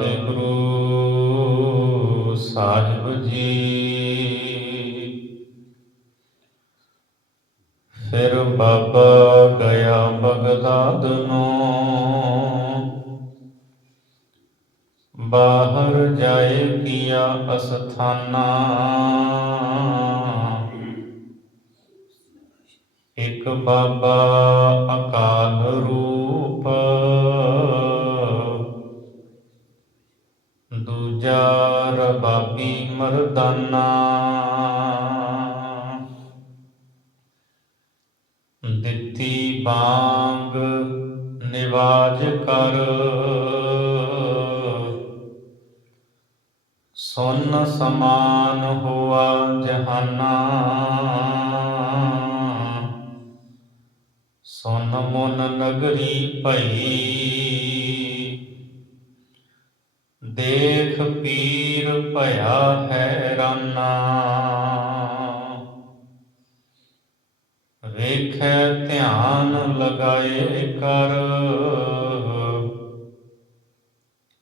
ਵਾਹਿਗੁਰੂ ਸਾਹਿਬ ਜੀ। ਫਿਰ ਬਾਬਾ ਗਿਆ ਬਗਦਾਦ ਨੂੰ, ਬਾਹਰ ਜਾਏ ਕੀਆ ਅਸਥਾਨਾ। ਇੱਕ ਬਾਬਾ ਅਕਾਲ ਰੂਪ, ਦੂਜਾ ਰਬਾਬੀ ਮਰਦਾਨਾ। ਦਿੱਤੀ ਬਾਂਗ ਨਿਵਾਜ ਕਰ, ਸੁਨ ਸਮਾਨ ਹੋਆ ਜਹਾਨਾ। ਸੁਨ ਮੁਨ ਨਗਰੀ ਭਈ, ਦੇਖ ਪੀਰ ਭਇਆ ਹੈਰਾਨਾ। ਵੇਖੈ ਧਿਆਨ ਲਗਾਏ ਕਰ,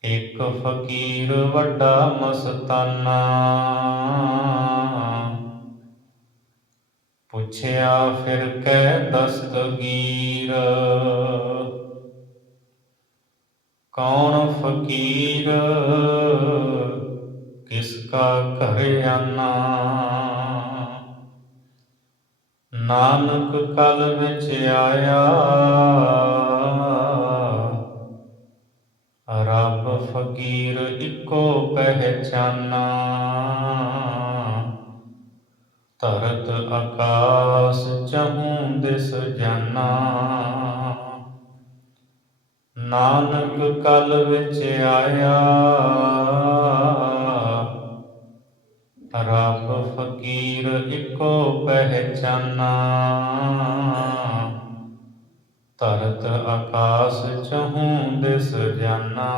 ਇੱਕ ਫਕੀਰ ਵੱਡਾ ਮਸਤਾਨਾ। ਪੁੱਛਿਆ ਫਿਰ ਕੈ ਦਸਤਗੀਰ, ਕੌਣ ਫਕੀਰ ਕਿਸ ਕਾ ਘਰ ਆਨਾ। ਨਾਨਕ ਕਲ ਵਿੱਚ ਆਇਆ, ਰੱਬ ਫਕੀਰ ਇੱਕੋ ਪਹਿਚਾਨਾ। ਧਰਤ ਆਕਾਸ ਚਹੂੰ ਦਿਸ ਜਾਨਾ, ਨਾਨਕ ਕਲ ਵਿੱਚ ਆਇਆ, ਰੱਬ ਫਕੀਰ ਇੱਕੋ ਪਹਿਚਾਨਾ। ਧਰਤ ਆਕਾਸ ਚਹੂੰ ਦਿਸ ਜਾਨਾ।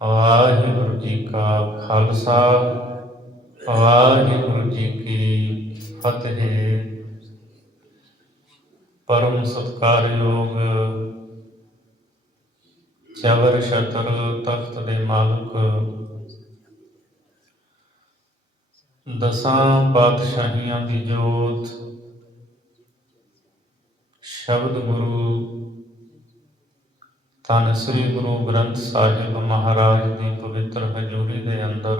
ਵਾਹਿਗੁਰੂ ਜੀ ਕਾ ਖਾਲਸਾ, ਵਾਹਿਗੁਰੂ ਜੀ ਕੀ ਫਤਿਹ। ਪਰਮ ਸਤਿਕਾਰਯੋਗ ਚਵਰ ਛਤਰ ਤਖਤ ਦੇ ਮਾਲਕ, ਦਸਾਂ ਪਾਤਸ਼ਾਹੀਆਂ ਦੀ ਜੋਤ, ਸ਼ਬਦ ਗੁਰੂ ਧੰਨ ਸ੍ਰੀ ਗੁਰੂ ਗ੍ਰੰਥ ਸਾਹਿਬ ਮਹਾਰਾਜ ਦੀ ਪਵਿੱਤਰ ਹਜ਼ੂਰੀ ਦੇ ਅੰਦਰ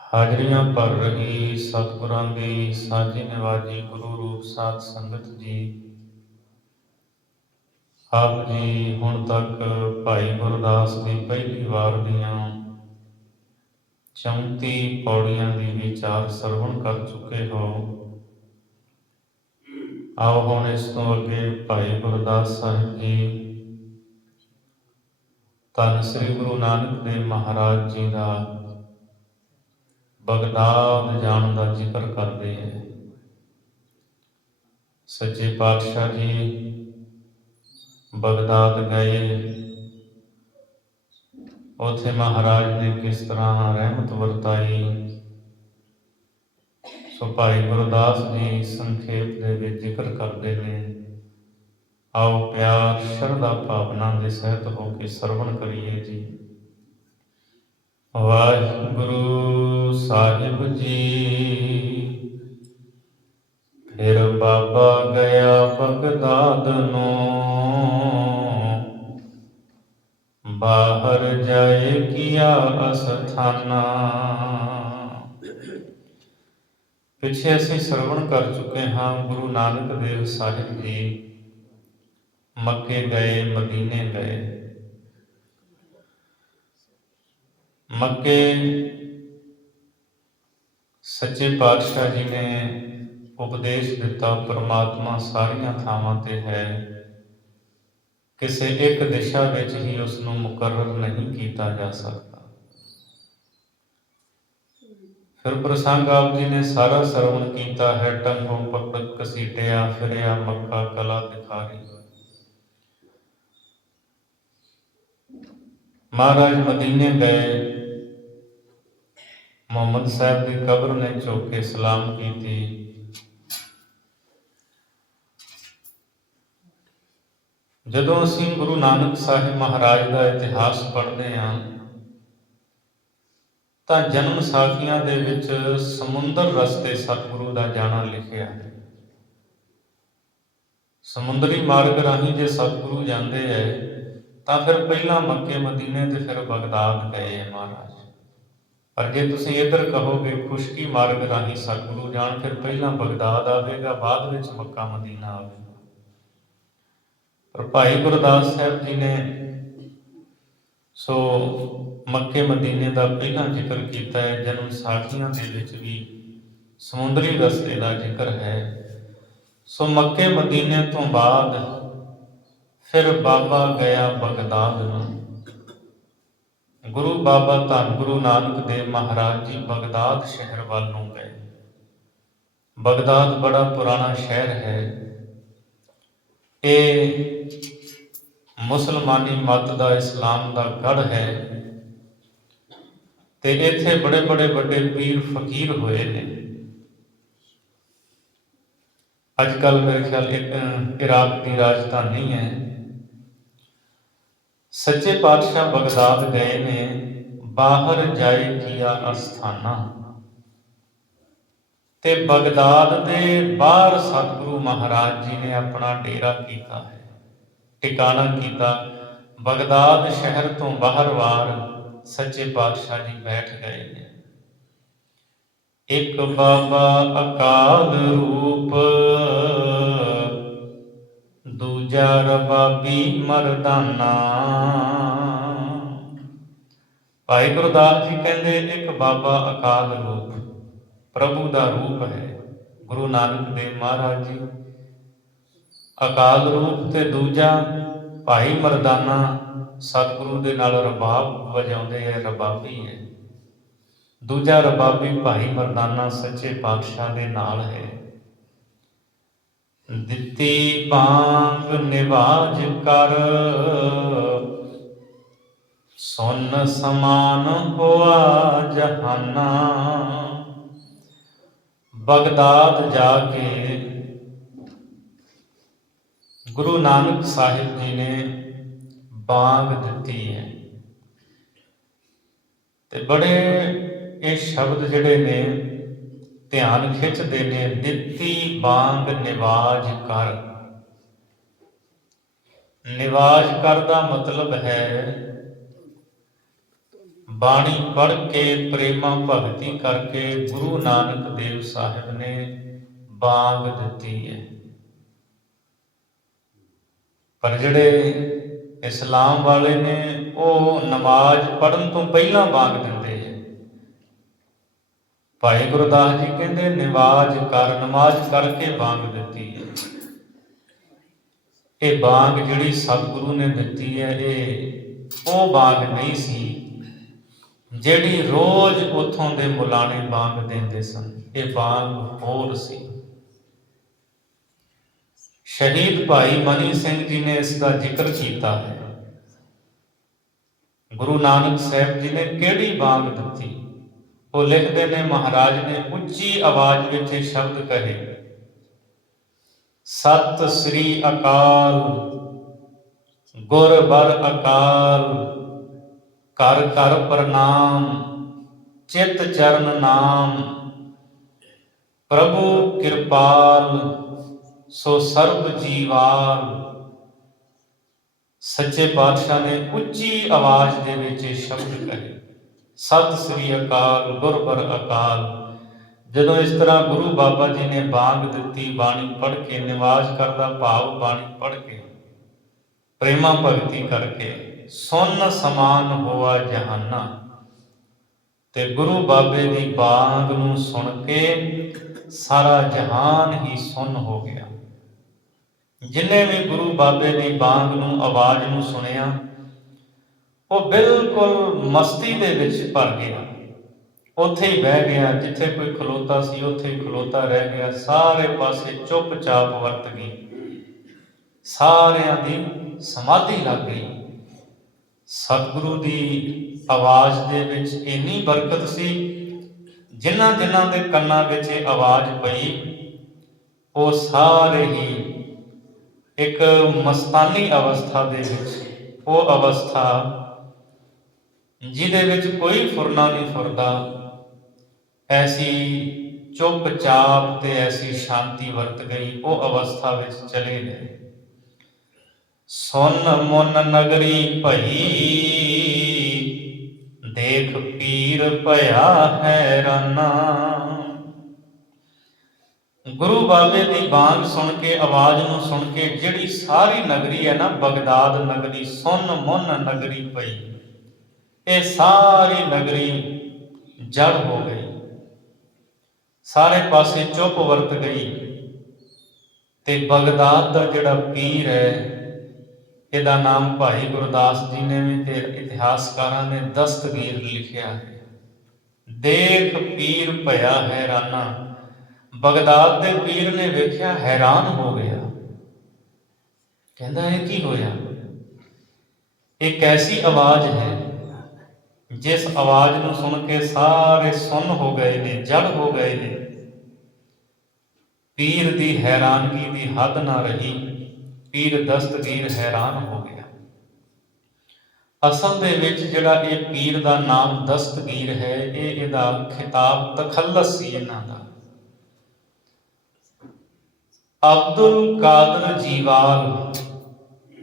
ਹਾਜ਼ਰੀਆਂ ਭਰ ਰਹੀ ਸਤਿਗੁਰਾਂ ਦੀ ਸਾਜੀ ਨਿਵਾਜੀ ਗੁਰੂ ਰੂਪ ਸਾਧ ਸੰਗਤ ਜੀ, ਆਪ ਜੀ ਹੁਣ ਤੱਕ ਭਾਈ ਗੁਰਦਾਸ ਦੀ ਪਹਿਲੀ ਵਾਰ ਦੀਆਂ 34 ਪੌੜੀਆਂ ਦੀ ਵਿਚਾਰ ਸਰਵਣ ਕਰ ਚੁੱਕੇ ਹੋ। ਆਓ ਹੁਣ ਇਸ ਤੋਂ ਅੱਗੇ ਭਾਈ ਗੁਰਦਾਸ ਸਾਹਿਬ ਜੀ ਧੰਨ ਸ੍ਰੀ ਗੁਰੂ ਨਾਨਕ ਦੇਵ ਮਹਾਰਾਜ ਜੀ ਦਾ ਬਗਦਾਦ ਜਾਣ ਦਾ ਜ਼ਿਕਰ ਕਰਦੇ ਹੈ। ਸੱਚੇ ਪਾਤਸ਼ਾਹ ਜੀ ਬਗਦਾਦ ਗਏ, ਉੱਥੇ ਮਹਾਰਾਜ ਨੇ ਕਿਸ ਤਰ੍ਹਾਂ ਰਹਿਮਤ ਵਰਤਾਈ, ਸੋ ਭਾਈ ਗੁਰਦਾਸ ਜੀ ਸੰਖੇਪ ਦੇ ਵਿੱਚ ਜ਼ਿਕਰ ਕਰਦੇ ਨੇ। ਆਓ ਪਿਆਰ ਸ਼ਰਧਾ ਭਾਵਨਾ ਦੇ ਸਹਿਤ ਹੋ ਕੇ ਸਰਵਣ ਕਰੀਏ ਜੀ। ਵਾਹਿਗੁਰੂ ਸਾਹਿਬ ਜੀ। ਫਿਰ ਬਾਬਾ ਗਿਆ ਬਗਦਾਦ ਨੂੰ, ਬਾਹਰ ਜਾਏ ਕੀਆ ਅਸਥਾਨਾ। ਪਿੱਛੇ ਅਸੀਂ ਸਰਵਣ ਕਰ ਚੁੱਕੇ ਹਾਂ, ਗੁਰੂ ਨਾਨਕ ਦੇਵ ਸਾਹਿਬ ਜੀ ਮੱਕੇ ਗਏ, ਮਦੀਨੇ ਗਏ। ਮੱਕੇ ਸੱਚੇ ਪਾਤਸ਼ਾਹ ਜੀ ਨੇ ਉਪਦੇਸ਼ ਦਿੱਤਾ, ਪਰਮਾਤਮਾ ਸਾਰੀਆਂ ਥਾਵਾਂ ਤੇ ਹੈ, ਕਿਸੇ ਇੱਕ ਦਿਸ਼ਾ ਵਿੱਚ ਹੀ ਉਸ ਨੂੰ ਮੁਕਰਰ ਨਹੀਂ ਕੀਤਾ ਜਾ ਸਕਦਾ। ਫਿਰ ਪ੍ਰਸੰਗ ਆਪ ਜੀ ਨੇ ਸਾਰਾ ਸਰਵਣ ਕੀਤਾ ਹੈ। ਟੰਗੋਂ ਪਕੜ ਘਸੀਟਿਆ, ਫਿਰਿਆ ਮੱਕਾ ਕਲਾ ਦਿਖਾਰੀ। ਮਹਾਰਾਜ ਮਦੀਨੇ ਗਏ, ਮੁਹੰਮਦ ਸਾਹਿਬ ਦੀ ਕਬਰ ਨੇ ਝੁਕ ਕੇ ਸਲਾਮ ਕੀਤੀ। ਜਦੋਂ ਅਸੀਂ ਗੁਰੂ ਨਾਨਕ ਸਾਹਿਬ ਮਹਾਰਾਜ ਦਾ ਇਤਿਹਾਸ ਪੜ੍ਹਦੇ ਹਾਂ ਤਾਂ ਜਨਮ ਸਾਖੀਆਂ ਦੇ ਵਿੱਚ ਸਮੁੰਦਰ ਰਸਤੇ ਸਤਿਗੁਰੂ ਦਾ ਜਾਣਾ ਲਿਖਿਆ ਹੈ। ਸਮੁੰਦਰੀ ਮਾਰਗ ਰਾਹੀਂ ਜੇ ਸਤਿਗੁਰੂ ਜਾਂਦੇ ਹੈ ਤਾਂ ਫਿਰ ਪਹਿਲਾਂ ਮੱਕੇ ਮਦੀਨੇ ਤੇ ਫਿਰ ਬਗਦਾਦ ਗਏ ਹੈ ਮਹਾਰਾਜ। ਪਰ ਜੇ ਤੁਸੀਂ ਇੱਧਰ ਕਹੋਗੇ ਖੁਸ਼ਕੀ ਮਾਰਗ ਰਾਹੀਂ ਸਤਿਗੁਰੂ ਜਾਣ, ਫਿਰ ਪਹਿਲਾਂ ਬਗਦਾਦ ਆਵੇਗਾ, ਬਾਅਦ ਵਿੱਚ ਮੱਕਾ ਮਦੀਨਾ ਆਵੇਗਾ। ਪਰ ਭਾਈ ਗੁਰਦਾਸ ਸਾਹਿਬ ਜੀ ਨੇ ਮੱਕੇ ਮਦੀਨੇ ਦਾ ਪਹਿਲਾਂ ਜ਼ਿਕਰ ਕੀਤਾ ਹੈ। ਜਨਮ ਸਾਖੀਆਂ ਦੇ ਵਿੱਚ ਵੀ ਸਮੁੰਦਰੀ ਰਸਤੇ ਦਾ ਜ਼ਿਕਰ ਹੈ। ਮੱਕੇ ਮਦੀਨੇ ਤੋਂ ਬਾਅਦ ਫਿਰ ਬਾਬਾ ਗਿਆ ਬਗਦਾਦ ਨੂੰ। ਗੁਰੂ ਬਾਬਾ ਧੰਨ ਗੁਰੂ ਨਾਨਕ ਦੇਵ ਮਹਾਰਾਜ ਜੀ ਬਗਦਾਦ ਸ਼ਹਿਰ ਵੱਲ ਨੂੰ ਗਏ। ਬਗਦਾਦ ਬੜਾ ਪੁਰਾਣਾ ਸ਼ਹਿਰ ਹੈ। ਇਹ ਮੁਸਲਮਾਨੀ ਮੱਤ ਦਾ, ਇਸਲਾਮ ਦਾ ਗੜ੍ਹ ਹੈ ਤੇ ਇੱਥੇ ਬੜੇ ਬੜੇ ਵੱਡੇ ਪੀਰ ਫਕੀਰ ਹੋਏ ਨੇ। ਅੱਜ ਕੱਲ੍ਹ ਮੇਰੇ ਖਿਆਲ ਇਰਾਕ ਦੀ ਰਾਜਧਾਨੀ ਹੈ। ਸੱਚੇ ਪਾਤਸ਼ਾਹ ਬਗਦਾਦ ਗਏ ਨੇ, ਬਾਹਰ ਜਾਏ ਕੀਆ ਅਸਥਾਨਾ, ਤੇ ਬਗਦਾਦ ਦੇ ਬਾਹਰ ਸਤਿਗੁਰੂ ਮਹਾਰਾਜ ਜੀ ਨੇ ਆਪਣਾ ਡੇਰਾ ਕੀਤਾ ਹੈ, ਟਿਕਾਣਾ ਕੀਤਾ। ਬਗਦਾਦ ਸ਼ਹਿਰ ਤੋਂ ਬਾਹਰ ਸੱਚੇ ਪਾਤਸ਼ਾਹ ਜੀ ਬੈਠ ਗਏ ਨੇ। ਇੱਕ ਬਾਬਾ ਅਕਾਲ ਰੂਪ, ਦੂਜਾ ਰਬਾਬੀ ਮਰਦਾਨਾ। ਭਾਈ ਗੁਰਦਾਸ ਜੀ ਕਹਿੰਦੇ ਇੱਕ ਬਾਬਾ ਅਕਾਲ ਰੂਪ, ਪ੍ਰਭੂ ਦਾ ਰੂਪ ਹੈ ਗੁਰੂ ਨਾਨਕ ਦੇਵ ਮਹਾਰਾਜ ਜੀ, ਅਕਾਲ ਰੂਪ, ਤੇ ਦੂਜਾ ਭਾਈ ਮਰਦਾਨਾ ਸਤਿਗੁਰੂ ਦੇ ਨਾਲ ਰਬਾਬ ਵਜਾਉਂਦੇ ਹੈ, ਰਬਾਬੀ ਹੈ। ਦੂਜਾ ਰਬਾਬੀ ਭਾਈ ਮਰਦਾਨਾ ਸੱਚੇ ਪਾਤਸ਼ਾਹ ਦੇ ਨਾਲ ਹੈ। ਦਿੱਤੀ ਬਾਂਗ ਨਿਵਾਜ ਕਰ, ਸੁਨ ਸਮਾਨ ਹੋਆ ਜਹਾਨਾ। ਬਗਦਾਦ ਜਾ ਕੇ ਗੁਰੂ ਨਾਨਕ ਸਾਹਿਬ ਜੀ ਨੇ ਬਾਂਗ ਦਿੱਤੀ ਹੈ। ਤੇ ਬੜੇ ਇਹ ਸ਼ਬਦ ਜਿਹੜੇ ਨੇ ਧਿਆਨ ਖਿੱਚਦੇ ਨੇ। ਦਿੱਤੀ ਬਾਂਗ ਨਿਵਾਜ ਕਰ। ਨਿਵਾਜ ਕਰ ਦਾ ਮਤਲਬ ਹੈ ਬਾਣੀ ਪੜ੍ਹ ਕੇ, ਪ੍ਰੇਮਾ ਭਗਤੀ ਕਰਕੇ ਗੁਰੂ ਨਾਨਕ ਦੇਵ ਸਾਹਿਬ ਨੇ ਬਾਂਗ ਦਿੱਤੀ ਹੈ। ਪਰ ਜਿਹੜੇ ਇਸਲਾਮ ਵਾਲੇ ਨੇ ਉਹ ਨਮਾਜ਼ ਪੜ੍ਹਨ ਤੋਂ ਪਹਿਲਾਂ ਬਾਂਗ ਦਿੰਦੇ ਹੈ। ਭਾਈ ਗੁਰਦਾਸ ਜੀ ਕਹਿੰਦੇ ਨਿਵਾਜ ਕਰ, ਨਮਾਜ਼ ਕਰਕੇ ਬਾਂਗ ਦਿੱਤੀ ਹੈ। ਇਹ ਬਾਂਗ ਜਿਹੜੀ ਸਤਿਗੁਰੂ ਨੇ ਦਿੱਤੀ ਹੈ, ਇਹ ਉਹ ਬਾਂਗ ਨਹੀਂ ਸੀ ਜਿਹੜੀ ਰੋਜ਼ ਉੱਥੋਂ ਦੇ ਮੁਲਾਣੇ ਬਾਂਗ ਦਿੰਦੇ ਸਨ। ਇਹ ਬਾਂਗ ਹੋਰ ਸੀ। ਸ਼ਹੀਦ ਭਾਈ ਮਨੀ ਸਿੰਘ ਜੀ ਨੇ ਇਸ ਦਾ ਜ਼ਿਕਰ ਕੀਤਾ ਹੈ। ਗੁਰੂ ਨਾਨਕ ਸਾਹਿਬ ਜੀ ਨੇ ਕਿਹੜੀ ਬਾਂਗ ਦਿੱਤੀ? ਉਹ ਲਿਖਦੇ ਨੇ, ਮਹਾਰਾਜ ਨੇ ਉੱਚੀ ਆਵਾਜ਼ ਵਿੱਚ ਇਹ ਸ਼ਬਦ ਕਹੇ, ਸਤਿ ਸ੍ਰੀ ਅਕਾਲ, ਗੁਰ ਬਰ ਅਕਾਲ, ਕਰ ਕਰ ਪ੍ਰਣਾਮ, ਚਿਤ ਚਰਨ ਨਾਮ, ਪ੍ਰਭੂ ਕਿਰਪਾਲ, ਸੋ ਸਰਬ ਜੀਵਾਲ। ਸੱਚੇ ਪਾਤਸ਼ਾਹ ਨੇ ਉੱਚੀ ਆਵਾਜ਼ ਦੇ ਵਿੱਚ ਇਹ ਸ਼ਬਦ ਕਹੇ, ਸਤਿ ਸ੍ਰੀ ਅਕਾਲ, ਗੁਰ ਬਰ ਅਕਾਲ। ਜਦੋਂ ਇਸ ਤਰ੍ਹਾਂ ਗੁਰੂ ਬਾਬਾ ਜੀ ਨੇ ਬਾਂਗ ਦਿੱਤੀ, ਬਾਣੀ ਪੜ੍ਹ ਕੇ, ਨਿਵਾਜ ਕਰਦਾ ਭਾਵ ਬਾਣੀ ਪੜ੍ਹ ਕੇ, ਪ੍ਰੇਮਾ ਭਗਤੀ ਕਰਕੇ, ਸੁਨ ਸਮਾਨ ਹੋਆ ਜਹਾਨਾ। ਤੇ ਗੁਰੂ ਬਾਬੇ ਦੀ ਬਾਂਗ ਨੂੰ ਸੁਣ ਕੇ ਸਾਰਾ ਜਹਾਨ ਹੀ ਸੁੰਨ ਹੋ ਗਿਆ। ਜਿੰਨੇ ਵੀ ਗੁਰੂ ਬਾਬੇ ਦੀ ਬਾਂਗ ਨੂੰ, ਆਵਾਜ਼ ਨੂੰ ਸੁਣਿਆ, ਉਹ ਬਿਲਕੁਲ ਮਸਤੀ ਦੇ ਵਿੱਚ ਭਰ ਗਿਆ। ਉੱਥੇ ਹੀ ਬਹਿ ਗਿਆ, ਜਿੱਥੇ ਕੋਈ ਖਲੋਤਾ ਸੀ ਉੱਥੇ ਹੀ ਖਲੋਤਾ ਰਹਿ ਗਿਆ। ਸਾਰੇ ਪਾਸੇ ਚੁੱਪਚਾਪ ਵਰਤ ਗਈ, ਸਾਰਿਆਂ ਦੀ ਸਮਾਧੀ ਲੱਗ ਗਈ। ਸਤਿਗੁਰੂ ਦੀ ਆਵਾਜ਼ ਦੇ ਵਿੱਚ ਇੰਨੀ ਬਰਕਤ ਸੀ, ਜਿਨ੍ਹਾਂ ਜਿਨ੍ਹਾਂ ਦੇ ਕੰਨਾਂ ਵਿੱਚ ਇਹ ਆਵਾਜ਼ ਪਈ, ਉਹ ਸਾਰੇ ਹੀ ਇੱਕ ਮਸਤਾਨੀ ਅਵਸਥਾ ਦੇ ਵਿੱਚ, ਉਹ ਅਵਸਥਾ ਜਿਹਦੇ ਵਿੱਚ ਕੋਈ ਫੁਰਨਾ ਨਹੀਂ ਫੁਰਦਾ, ਐਸੀ ਚੁੱਪ-ਚਾਪ ਤੇ ਐਸੀ ਸ਼ਾਂਤੀ ਵਰਤ ਗਈ, ਉਹ ਅਵਸਥਾ ਵਿੱਚ ਚਲੇ ਗਏ। ਸੁਨ ਮੁਨ ਨਗਰੀ ਭਈ, ਦੇਖ ਪੀਰ ਭਇਆ ਹੈਰਾਨਾ। ਗੁਰੂ ਬਾਬੇ ਦੀ ਬਾਂਗ ਸੁਣ ਕੇ, ਆਵਾਜ਼ ਨੂੰ ਸੁਣ ਕੇ ਜਿਹੜੀ ਸਾਰੀ ਨਗਰੀ ਹੈ ਨਾ, ਬਗਦਾਦ ਨਗਰੀ, ਸੁਨ ਮੁਨ ਨਗਰੀ ਭਈ, ਇਹ ਸਾਰੀ ਨਗਰੀ ਜੜ ਹੋ ਗਈ, ਸਾਰੇ ਪਾਸੇ ਚੁੱਪ ਵਰਤ ਗਈ। ਤੇ ਬਗਦਾਦ ਦਾ ਜਿਹੜਾ ਪੀਰ ਹੈ, ਇਹਦਾ ਨਾਮ ਭਾਈ ਗੁਰਦਾਸ ਜੀ ਨੇ ਵੀ ਤੇ ਇਤਿਹਾਸਕਾਰਾਂ ਨੇ ਦਸਤਗੀਰ ਲਿਖਿਆ ਹੈ। ਦੇਖ ਪੀਰ ਭਇਆ ਹੈਰਾਨਾ। ਬਗਦਾਦ ਦੇ ਪੀਰ ਨੇ ਵੇਖਿਆ, ਹੈਰਾਨ ਹੋ ਗਿਆ, ਕਹਿੰਦਾ ਇਹ ਕੀ ਹੋਇਆ? ਇੱਕ ਐਸੀ ਆਵਾਜ਼ ਹੈ ਜਿਸ ਆਵਾਜ਼ ਨੂੰ ਸੁਣ ਕੇ ਸਾਰੇ ਸੁੰਨ ਹੋ ਗਏ ਨੇ, ਜੜ ਹੋ ਗਏ ਨੇ। ਪੀਰ ਦੀ ਹੈਰਾਨਗੀ ਦੀ ਹੱਦ ਨਾ ਰਹੀ, ਪੀਰ ਦਸਤਗੀਰ ਹੈਰਾਨ ਹੋ ਗਿਆ। ਅਸਲ ਦੇ ਵਿੱਚ ਜਿਹੜਾ ਇਹ ਪੀਰ ਦਾ ਨਾਮ ਦਸਤਗੀਰ ਹੈ, ਇਹਦਾ ਖਿਤਾਬ ਤਖੱਲਸ ਸੀ ਇਹਨਾਂ ਦਾ। ਅਬਦੁਲ ਕਾਦਰ ਜੀਵਾਲ,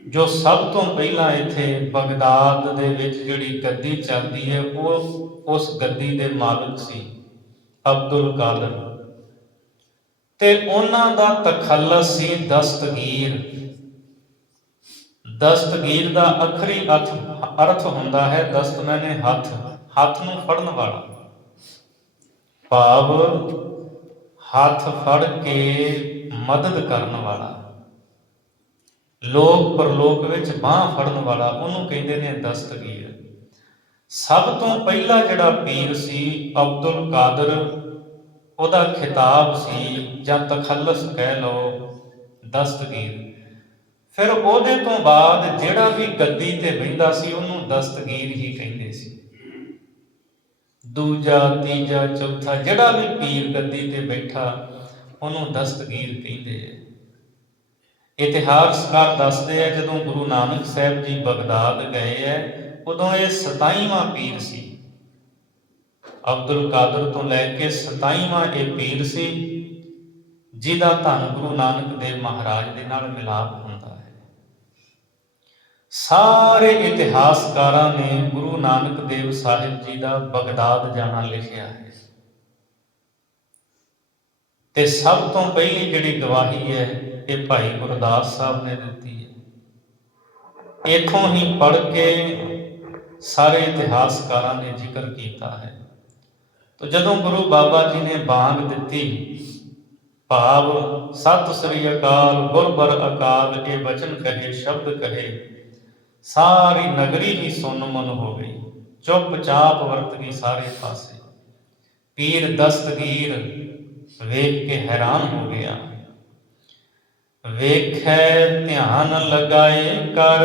ਜੋ ਸਭ ਤੋਂ ਪਹਿਲਾਂ ਇੱਥੇ ਬਗਦਾਦ ਦੇ ਵਿੱਚ ਜਿਹੜੀ ਗੱਦੀ ਚੱਲਦੀ ਹੈ, ਉਹ ਉਸ ਗੱਦੀ ਦੇ ਮਾਲਕ ਸੀ ਅਬਦੁਲ ਕਾਦਰ, ਤੇ ਉਹਨਾਂ ਦਾ ਤਖੱਲਸ ਸੀ ਦਸਤਗੀਰ। ਦਸਤਗੀਰ ਦਾ ਅੱਖਰੀ ਅਰਥ ਹੁੰਦਾ ਹੈ, ਦਸਤ ਮੈਨੇ ਹੱਥ, ਹੱਥ ਨੂੰ ਫੜਨ ਵਾਲਾ, ਭਾਵ ਹੱਥ ਫੜ ਕੇ ਮਦਦ ਕਰਨ ਵਾਲਾ, ਲੋਕ ਪਰਲੋਕ ਵਿੱਚ ਬਾਂਹ ਫੜਨ ਵਾਲਾ, ਉਹਨੂੰ ਕਹਿੰਦੇ ਨੇ ਦਸਤਗੀਰ। ਸਭ ਤੋਂ ਪਹਿਲਾ ਜਿਹੜਾ ਪੀਰ ਸੀ ਅਬਦੁਲ ਕਾਦਰ, ਉਹਦਾ ਖਿਤਾਬ ਸੀ ਜਾਂ ਤਖੱਲਸ ਕਹਿ ਲਓ ਦਸਤਗੀਰ। ਫਿਰ ਉਹਦੇ ਤੋਂ ਬਾਅਦ ਜਿਹੜਾ ਵੀ ਗੱਦੀ ਤੇ ਬਹਿੰਦਾ ਸੀ, ਉਹਨੂੰ ਦਸਤਗੀਰ ਹੀ ਕਹਿੰਦੇ ਸੀ। ਦੂਜਾ, ਤੀਜਾ, ਚੌਥਾ, ਜਿਹੜਾ ਵੀ ਪੀਰ ਗੱਦੀ ਤੇ ਬੈਠਾ, ਉਹਨੂੰ ਦਸਤਗੀਰ ਕਹਿੰਦੇ ਆ। ਇਤਿਹਾਸਕਾਰ ਦੱਸਦੇ ਆ, ਜਦੋਂ ਗੁਰੂ ਨਾਨਕ ਸਾਹਿਬ ਜੀ ਬਗਦਾਦ ਗਏ ਹੈ, ਉਦੋਂ ਇਹ 27ਵਾਂ ਪੀਰ ਸੀ। ਅਬਦੁਲ ਕਾਦਰ ਤੋਂ ਲੈ ਕੇ 27ਵਾਂ ਇਹ ਪੀਰ ਸੀ, ਜਿਹਦਾ ਧੰਨ ਗੁਰੂ ਨਾਨਕ ਦੇਵ ਮਹਾਰਾਜ ਦੇ ਨਾਲ ਮਿਲਾਪ ਹੁੰਦਾ ਹੈ। ਸਾਰੇ ਇਤਿਹਾਸਕਾਰਾਂ ਨੇ ਗੁਰੂ ਨਾਨਕ ਦੇਵ ਸਾਹਿਬ ਜੀ ਦਾ ਬਗਦਾਦ ਜਾਣਾ ਲਿਖਿਆ ਹੈ, ਤੇ ਸਭ ਤੋਂ ਪਹਿਲੀ ਜਿਹੜੀ ਗਵਾਹੀ ਹੈ, ਇਹ ਭਾਈ ਗੁਰਦਾਸ ਸਾਹਿਬ ਨੇ ਦਿੱਤੀ ਹੈ। ਇੱਥੋਂ ਹੀ ਪੜ੍ਹ ਕੇ ਸਾਰੇ ਇਤਿਹਾਸਕਾਰਾਂ ਨੇ ਜ਼ਿਕਰ ਕੀਤਾ ਹੈ। ਤਾਂ ਜਦੋਂ ਗੁਰੂ ਬਾਬਾ ਜੀ ਨੇ ਬਾਂਗ ਦਿੱਤੀ, ਭਾਵ ਸਤਿ ਸ੍ਰੀ ਅਕਾਲ ਗੁਰਬਰ ਅਕਾਲ, ਇਹ ਵਚਨ ਕਹੇ, ਸ਼ਬਦ ਕਹੇ, ਸਾਰੀ ਨਗਰੀ ਹੀ ਸੁੰਨ ਮੁੰਨ ਹੋ ਗਈ, ਚੁੱਪ ਚਾਪ ਵਰਤ ਗਈ ਸਾਰੇ ਪਾਸੇ। ਪੀਰ ਦਸਤਗੀਰ ਵੇਖ ਕੇ ਹੈਰਾਨ ਹੋ ਗਿਆ। ਵੇਖੈ ਧਿਆਨ ਲਗਾਏ ਕਰ,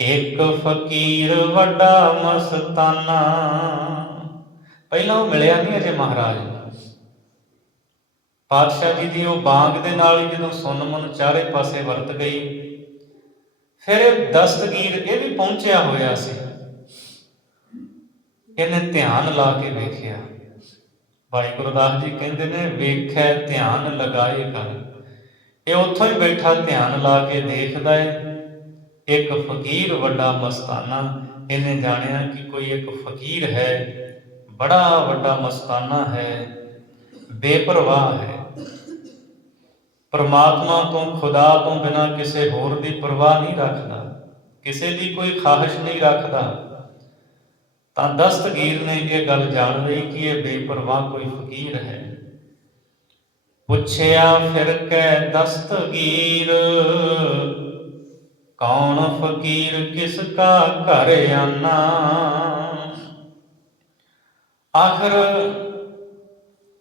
ਇੱਕ ਫਕੀਰ ਵੱਡਾ ਮਸਤਾਨਾ। ਪਹਿਲਾਂ ਉਹ ਮਿਲਿਆ ਨਹੀਂ ਅਜੇ ਮਹਾਰਾਜ ਪਾਤਸ਼ਾਹ ਜੀ ਦੀ ਉਹ ਬਾਂਗ ਦੇ ਨਾਲ ਹੀ ਜਦੋਂ ਸੁੰਨ ਮੁੰਨ ਚਾਰੇ ਪਾਸੇ ਵਰਤ ਗਈ, ਫਿਰ ਦਸਤਗੀਰ ਇਹ ਵੀ ਪਹੁੰਚਿਆ ਹੋਇਆ ਸੀ। ਇਹਨੇ ਧਿਆਨ ਲਾ ਕੇ ਵੇਖਿਆ। ਭਾਈ ਗੁਰਦਾਸ ਜੀ ਕਹਿੰਦੇ ਨੇ, ਵੇਖੈ ਧਿਆਨ ਲਗਾਏ ਕਰ। ਇਹ ਉੱਥੋਂ ਹੀ ਬੈਠਾ ਧਿਆਨ ਲਾ ਕੇ ਦੇਖਦਾ ਹੈ, ਇੱਕ ਫਕੀਰ ਵੱਡਾ ਮਸਤਾਨਾ। ਇਹਨੇ ਜਾਣਿਆ ਕਿ ਕੋਈ ਇੱਕ ਫਕੀਰ ਹੈ, ਬੜਾ ਵੱਡਾ ਮਸਤਾਨਾ ਹੈ, ਬੇਪਰਵਾਹ ਹੈ, ਪਰਮਾਤਮਾ ਤੋਂ, ਖੁਦਾ ਤੋਂ ਬਿਨਾਂ ਕਿਸੇ ਹੋਰ ਦੀ ਪਰਵਾਹ ਨਹੀਂ ਰੱਖਦਾ, ਕਿਸੇ ਦੀ ਕੋਈ ਖਾਹਿਸ਼ ਨਹੀਂ ਰੱਖਦਾ। ਤਾਂ ਦਸਤਗੀਰ ਨੇ ਇਹ ਗੱਲ ਜਾਣ ਲਈ ਕਿ ਇਹ ਬੇਪਰਵਾਹ ਕੋਈ ਫਕੀਰ ਹੈ। ਪੁੱਛਿਆ ਫਿਰ ਕੈ ਦਸਤਗੀਰ, ਕੌਣ ਫਕੀਰ ਕਿਸ ਕਾ ਘਰ ਆਨਾ। ਆਖਰ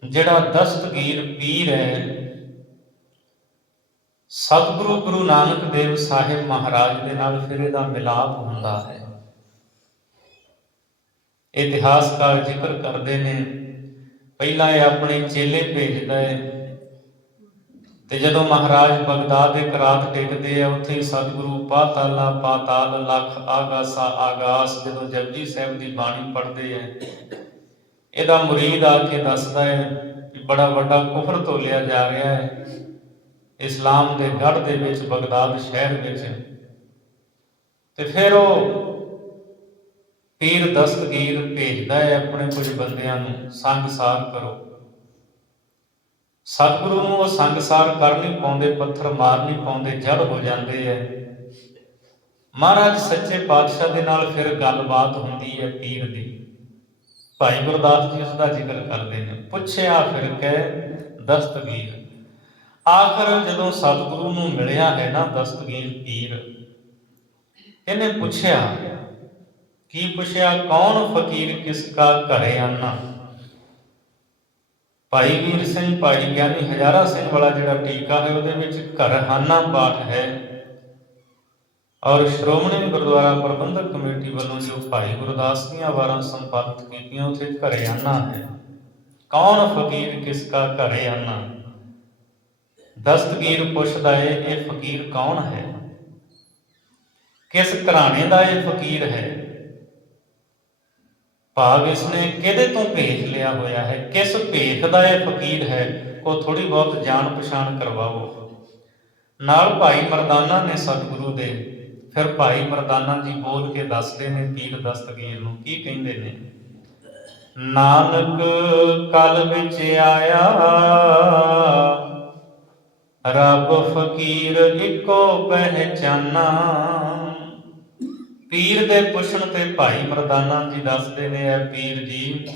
ਜਿਹੜਾ ਦਸਤਗੀਰ ਪੀਰ ਹੈ, ਸਤਿਗੁਰੂ ਗੁਰੂ ਨਾਨਕ ਦੇਵ ਸਾਹਿਬ ਮਹਾਰਾਜ ਦੇ ਨਾਲ ਫਿਰ ਇਹਦਾ ਮਿਲਾਪ ਹੁੰਦਾ ਹੈ। ਇਤਿਹਾਸਕਾਰ ਜ਼ਿਕਰ ਕਰਦੇ ਨੇ, ਪਹਿਲਾਂ ਇਹ ਆਪਣੇ ਚੇਲੇ ਭੇਜਦਾ ਹੈ, ਤੇ ਜਦੋਂ ਮਹਾਰਾਜ ਬਗਦਾਦ ਇੱਕ ਰਾਤ ਟਿਕਦੇ ਆ, ਉੱਥੇ ਹੀ ਸਤਿਗੁਰੂ ਪਾਤਾਲਾ ਪਾਤਾਲ ਲੱਖ ਆਗਾਸਾ ਆਗਾਸ ਜਦੋਂ ਜਪਜੀ ਸਾਹਿਬ ਦੀ ਬਾਣੀ ਪੜ੍ਹਦੇ ਆ, ਇਹਦਾ ਮੁਰੀਦ ਆ ਕੇ ਦੱਸਦਾ ਹੈ ਕਿ ਬੜਾ ਵੱਡਾ ਕੁਫਰ ਤੋਲਿਆ ਜਾ ਰਿਹਾ ਹੈ ਇਸਲਾਮ ਦੇ ਗੜ੍ਹ ਦੇ ਵਿੱਚ, ਬਗਦਾਦ ਸ਼ਹਿਰ ਵਿੱਚ। ਤੇ ਫਿਰ ਉਹ ਪੀਰ ਦਸਤਗੀਰ ਭੇਜਦਾ ਹੈ ਆਪਣੇ ਕੁਝ ਬੰਦਿਆਂ ਨੂੰ, ਸੰਗਸਾਰ ਕਰੋ। ਸਤਿਗੁਰੂ ਨੂੰ ਉਹ ਸੰਗਸਾਰ ਕਰ ਨਹੀਂ ਪਾਉਂਦੇ, ਪੱਥਰ ਮਾਰ ਨਹੀਂ ਪਾਉਂਦੇ, ਜੜ ਹੋ ਜਾਂਦੇ ਹੈ। ਮਹਾਰਾਜ ਸੱਚੇ ਪਾਤਸ਼ਾਹ ਦੇ ਨਾਲ ਫਿਰ ਗੱਲਬਾਤ ਹੁੰਦੀ ਹੈ ਪੀਰ ਦੀ। ਭਾਈ ਗੁਰਦਾਸ ਜੀ ਉਸ ਦਾ ਜ਼ਿਕਰ ਕਰਦੇ ਨੇ। ਪੁੱਛਿਆ ਫਿਰ ਕਹਿ ਦਸਤਗੀਰ। ਆਖਰ ਜਦੋਂ ਸਤਿਗੁਰੂ ਨੂੰ ਮਿਲਿਆ ਹੈ ਨਾ ਦਸਤਗੀਰ ਪੀਰ, ਇਹਨੇ ਪੁੱਛਿਆ, ਕੀ ਪੁੱਛਿਆ? ਕੌਣ ਫਕੀਰ ਕਿਸ ਕਾ ਘਰੇ ਆਨਾ। ਭਾਈ ਵੀਰ ਸਿੰਘ, ਭਾਈ ਗਿਆਨੀ ਹਜ਼ਾਰਾ ਸਿੰਘ ਵਾਲਾ ਜਿਹੜਾ ਟੀਕਾ ਹੈ ਉਹਦੇ ਵਿੱਚ ਘਰਹਾਨਾ ਪਾਠ ਹੈ। ਔਰ ਸ਼੍ਰੋਮਣੀ ਗੁਰਦੁਆਰਾ ਪ੍ਰਬੰਧਕ ਕਮੇਟੀ ਵੱਲੋਂ ਜੋ ਭਾਈ ਗੁਰਦਾਸ ਦੀਆਂ ਵਾਰਾਂ ਸੰਪਾਦਿਤ ਕੀਤੀਆਂ, ਉੱਥੇ ਘਰੇਆਨਾ ਹੈ। ਕੌਣ ਫਕੀਰ ਕਿਸ ਕਾ ਘਰੇ ਆਨਾ। ਦਸਤਗੀਰ ਪੁੱਛਦਾ ਏ, ਇਹ ਫਕੀਰ ਕੌਣ ਹੈ? ਕਿਸ ਘਰਾਣੇ ਦਾ ਇਹ ਫਕੀਰ ਹੈ? ਭਾਵ ਇਸਨੇ ਕਿਹਦੇ ਤੋਂ ਭੇਖ ਲਿਆ ਹੋਇਆ ਹੈ, ਕਿਸ ਭੇਖ ਦਾ ਇਹ ਫਕੀਰ ਹੈ, ਉਹ ਥੋੜੀ ਬਹੁਤ ਜਾਣ ਪਛਾਣ ਕਰਵਾਓ। ਨਾਲ ਭਾਈ ਮਰਦਾਨਾ ਨੇ ਸਤਿਗੁਰੂ ਦੇ। ਫਿਰ ਭਾਈ ਮਰਦਾਨਾ ਜੀ ਬੋਲ ਕੇ ਦੱਸਦੇ ਨੇ ਪੀਰ ਦਸਤਗੀਰ ਨੂੰ, ਕੀ ਕਹਿੰਦੇ ਨੇ? ਨਾਨਕ ਕਲ ਵਿੱਚ ਆਇਆ, ਰੱਬ ਫਕੀਰ ਇੱਕੋ ਪਹਿਚਾਨਾ। ਪੀਰ ਦੇ ਪੁੱਛਣ ਤੇ ਭਾਈ ਮਰਦਾਨਾ ਜੀ ਦੱਸਦੇ ਨੇ, ਐ ਪੀਰ ਜੀ,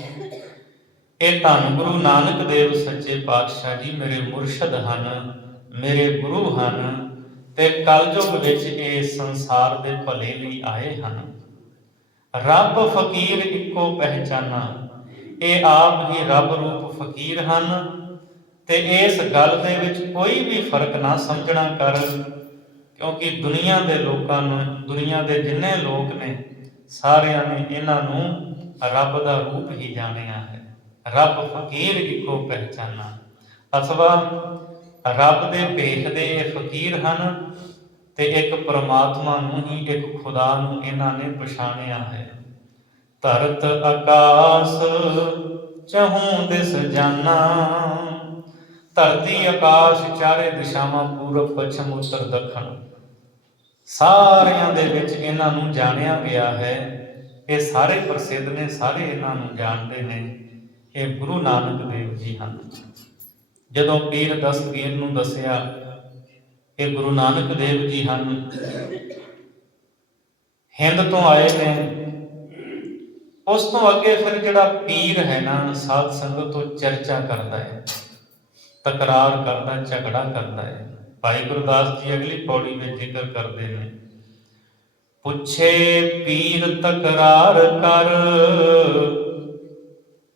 ਇਹ ਧੰਨ ਗੁਰੂ ਨਾਨਕ ਦੇਵ ਸੱਚੇ ਪਾਤਸ਼ਾਹ ਜੀ ਮੇਰੇ ਮੁਰਸ਼ਦ ਹਨ, ਮੇਰੇ ਗੁਰੂ ਹਨ, ਤੇ ਕਲਯੁਗ ਵਿੱਚ ਇਹ ਸੰਸਾਰ ਦੇ ਭਲੇ ਲਈ ਆਏ ਹਨ। ਰੱਬ ਫਕੀਰ ਇੱਕੋ ਪਹਿਚਾਨਾ। ਇਹ ਆਪ ਹੀ ਰੱਬ ਰੂਪ ਫਕੀਰ ਹਨ, ਤੇ ਇਸ ਗੱਲ ਦੇ ਵਿੱਚ ਕੋਈ ਵੀ ਫਰਕ ਨਾ ਸਮਝਣਾ ਕਰ, ਕਿਉਂਕਿ ਦੁਨੀਆ ਦੇ ਲੋਕਾਂ ਨੂੰ, ਦੁਨੀਆ ਦੇ ਜਿੰਨੇ ਲੋਕ ਨੇ, ਸਾਰਿਆਂ ਨੇ ਇਹਨਾਂ ਨੂੰ ਰੱਬ ਦਾ ਰੂਪ ਹੀ ਜਾਣਿਆ ਹੈ। ਰੱਬ ਫਕੀਰ ਇੱਕੋ ਪਹਿਚਾਨਾ, ਅਥਵਾ ਰੱਬ ਦੇ ਭੇਖ ਦੇ ਇਹ ਫਕੀਰ ਹਨ, ਤੇ ਇੱਕ ਪਰਮਾਤਮਾ ਨੂੰ ਹੀ, ਇੱਕ ਖੁਦਾ ਨੂੰ ਇਹਨਾਂ ਨੇ ਪਛਾਣਿਆ ਹੈ। ਧਰਤ ਆਕਾਸ ਚਹੂੰ ਦਿਸ ਜਾਨਾ। ਧਰਤੀ ਆਕਾਸ਼ ਚਾਰੇ ਦਿਸ਼ਾਵਾਂ, ਪੂਰਬ ਪੱਛਮ ਉੱਤਰ ਦੱਖਣ, ਸਾਰਿਆਂ ਦੇ ਵਿੱਚ ਇਹਨਾਂ ਨੂੰ ਜਾਣਿਆ ਗਿਆ ਹੈ। ਇਹ ਸਾਰੇ ਪ੍ਰਸਿੱਧ ਨੇ, ਸਾਰੇ ਇਹਨਾਂ ਨੂੰ ਜਾਣਦੇ ਨੇ। ਇਹ ਗੁਰੂ ਨਾਨਕ ਦੇਵ ਜੀ ਹਨ। ਜਦੋਂ ਪੀਰ ਦਸਤਗੀਰ ਨੂੰ ਦੱਸਿਆ ਇਹ ਗੁਰੂ ਨਾਨਕ ਦੇਵ ਜੀ ਹਨ, ਹਿੰਦ ਤੋਂ ਆਏ ਨੇ, ਉਸ ਤੋਂ ਅੱਗੇ ਫਿਰ ਜਿਹੜਾ ਪੀਰ ਹੈ ਨਾ, ਸਾਧ ਸੰਗਤ ਤੋਂ ਚਰਚਾ ਕਰਦਾ ਹੈ, ਤਕਰਾਰ ਕਰਦਾ, ਝਗੜਾ ਕਰਦਾ ਹੈ। ਭਾਈ ਗੁਰਦਾਸ ਜੀ ਅਗਲੀ ਪੌੜੀ ਵਿੱਚ ਜ਼ਿਕਰ ਕਰਦੇ ਨੇ, ਪੁੱਛੇ ਪੀਰ ਤਕਰਾਰ ਕਰ,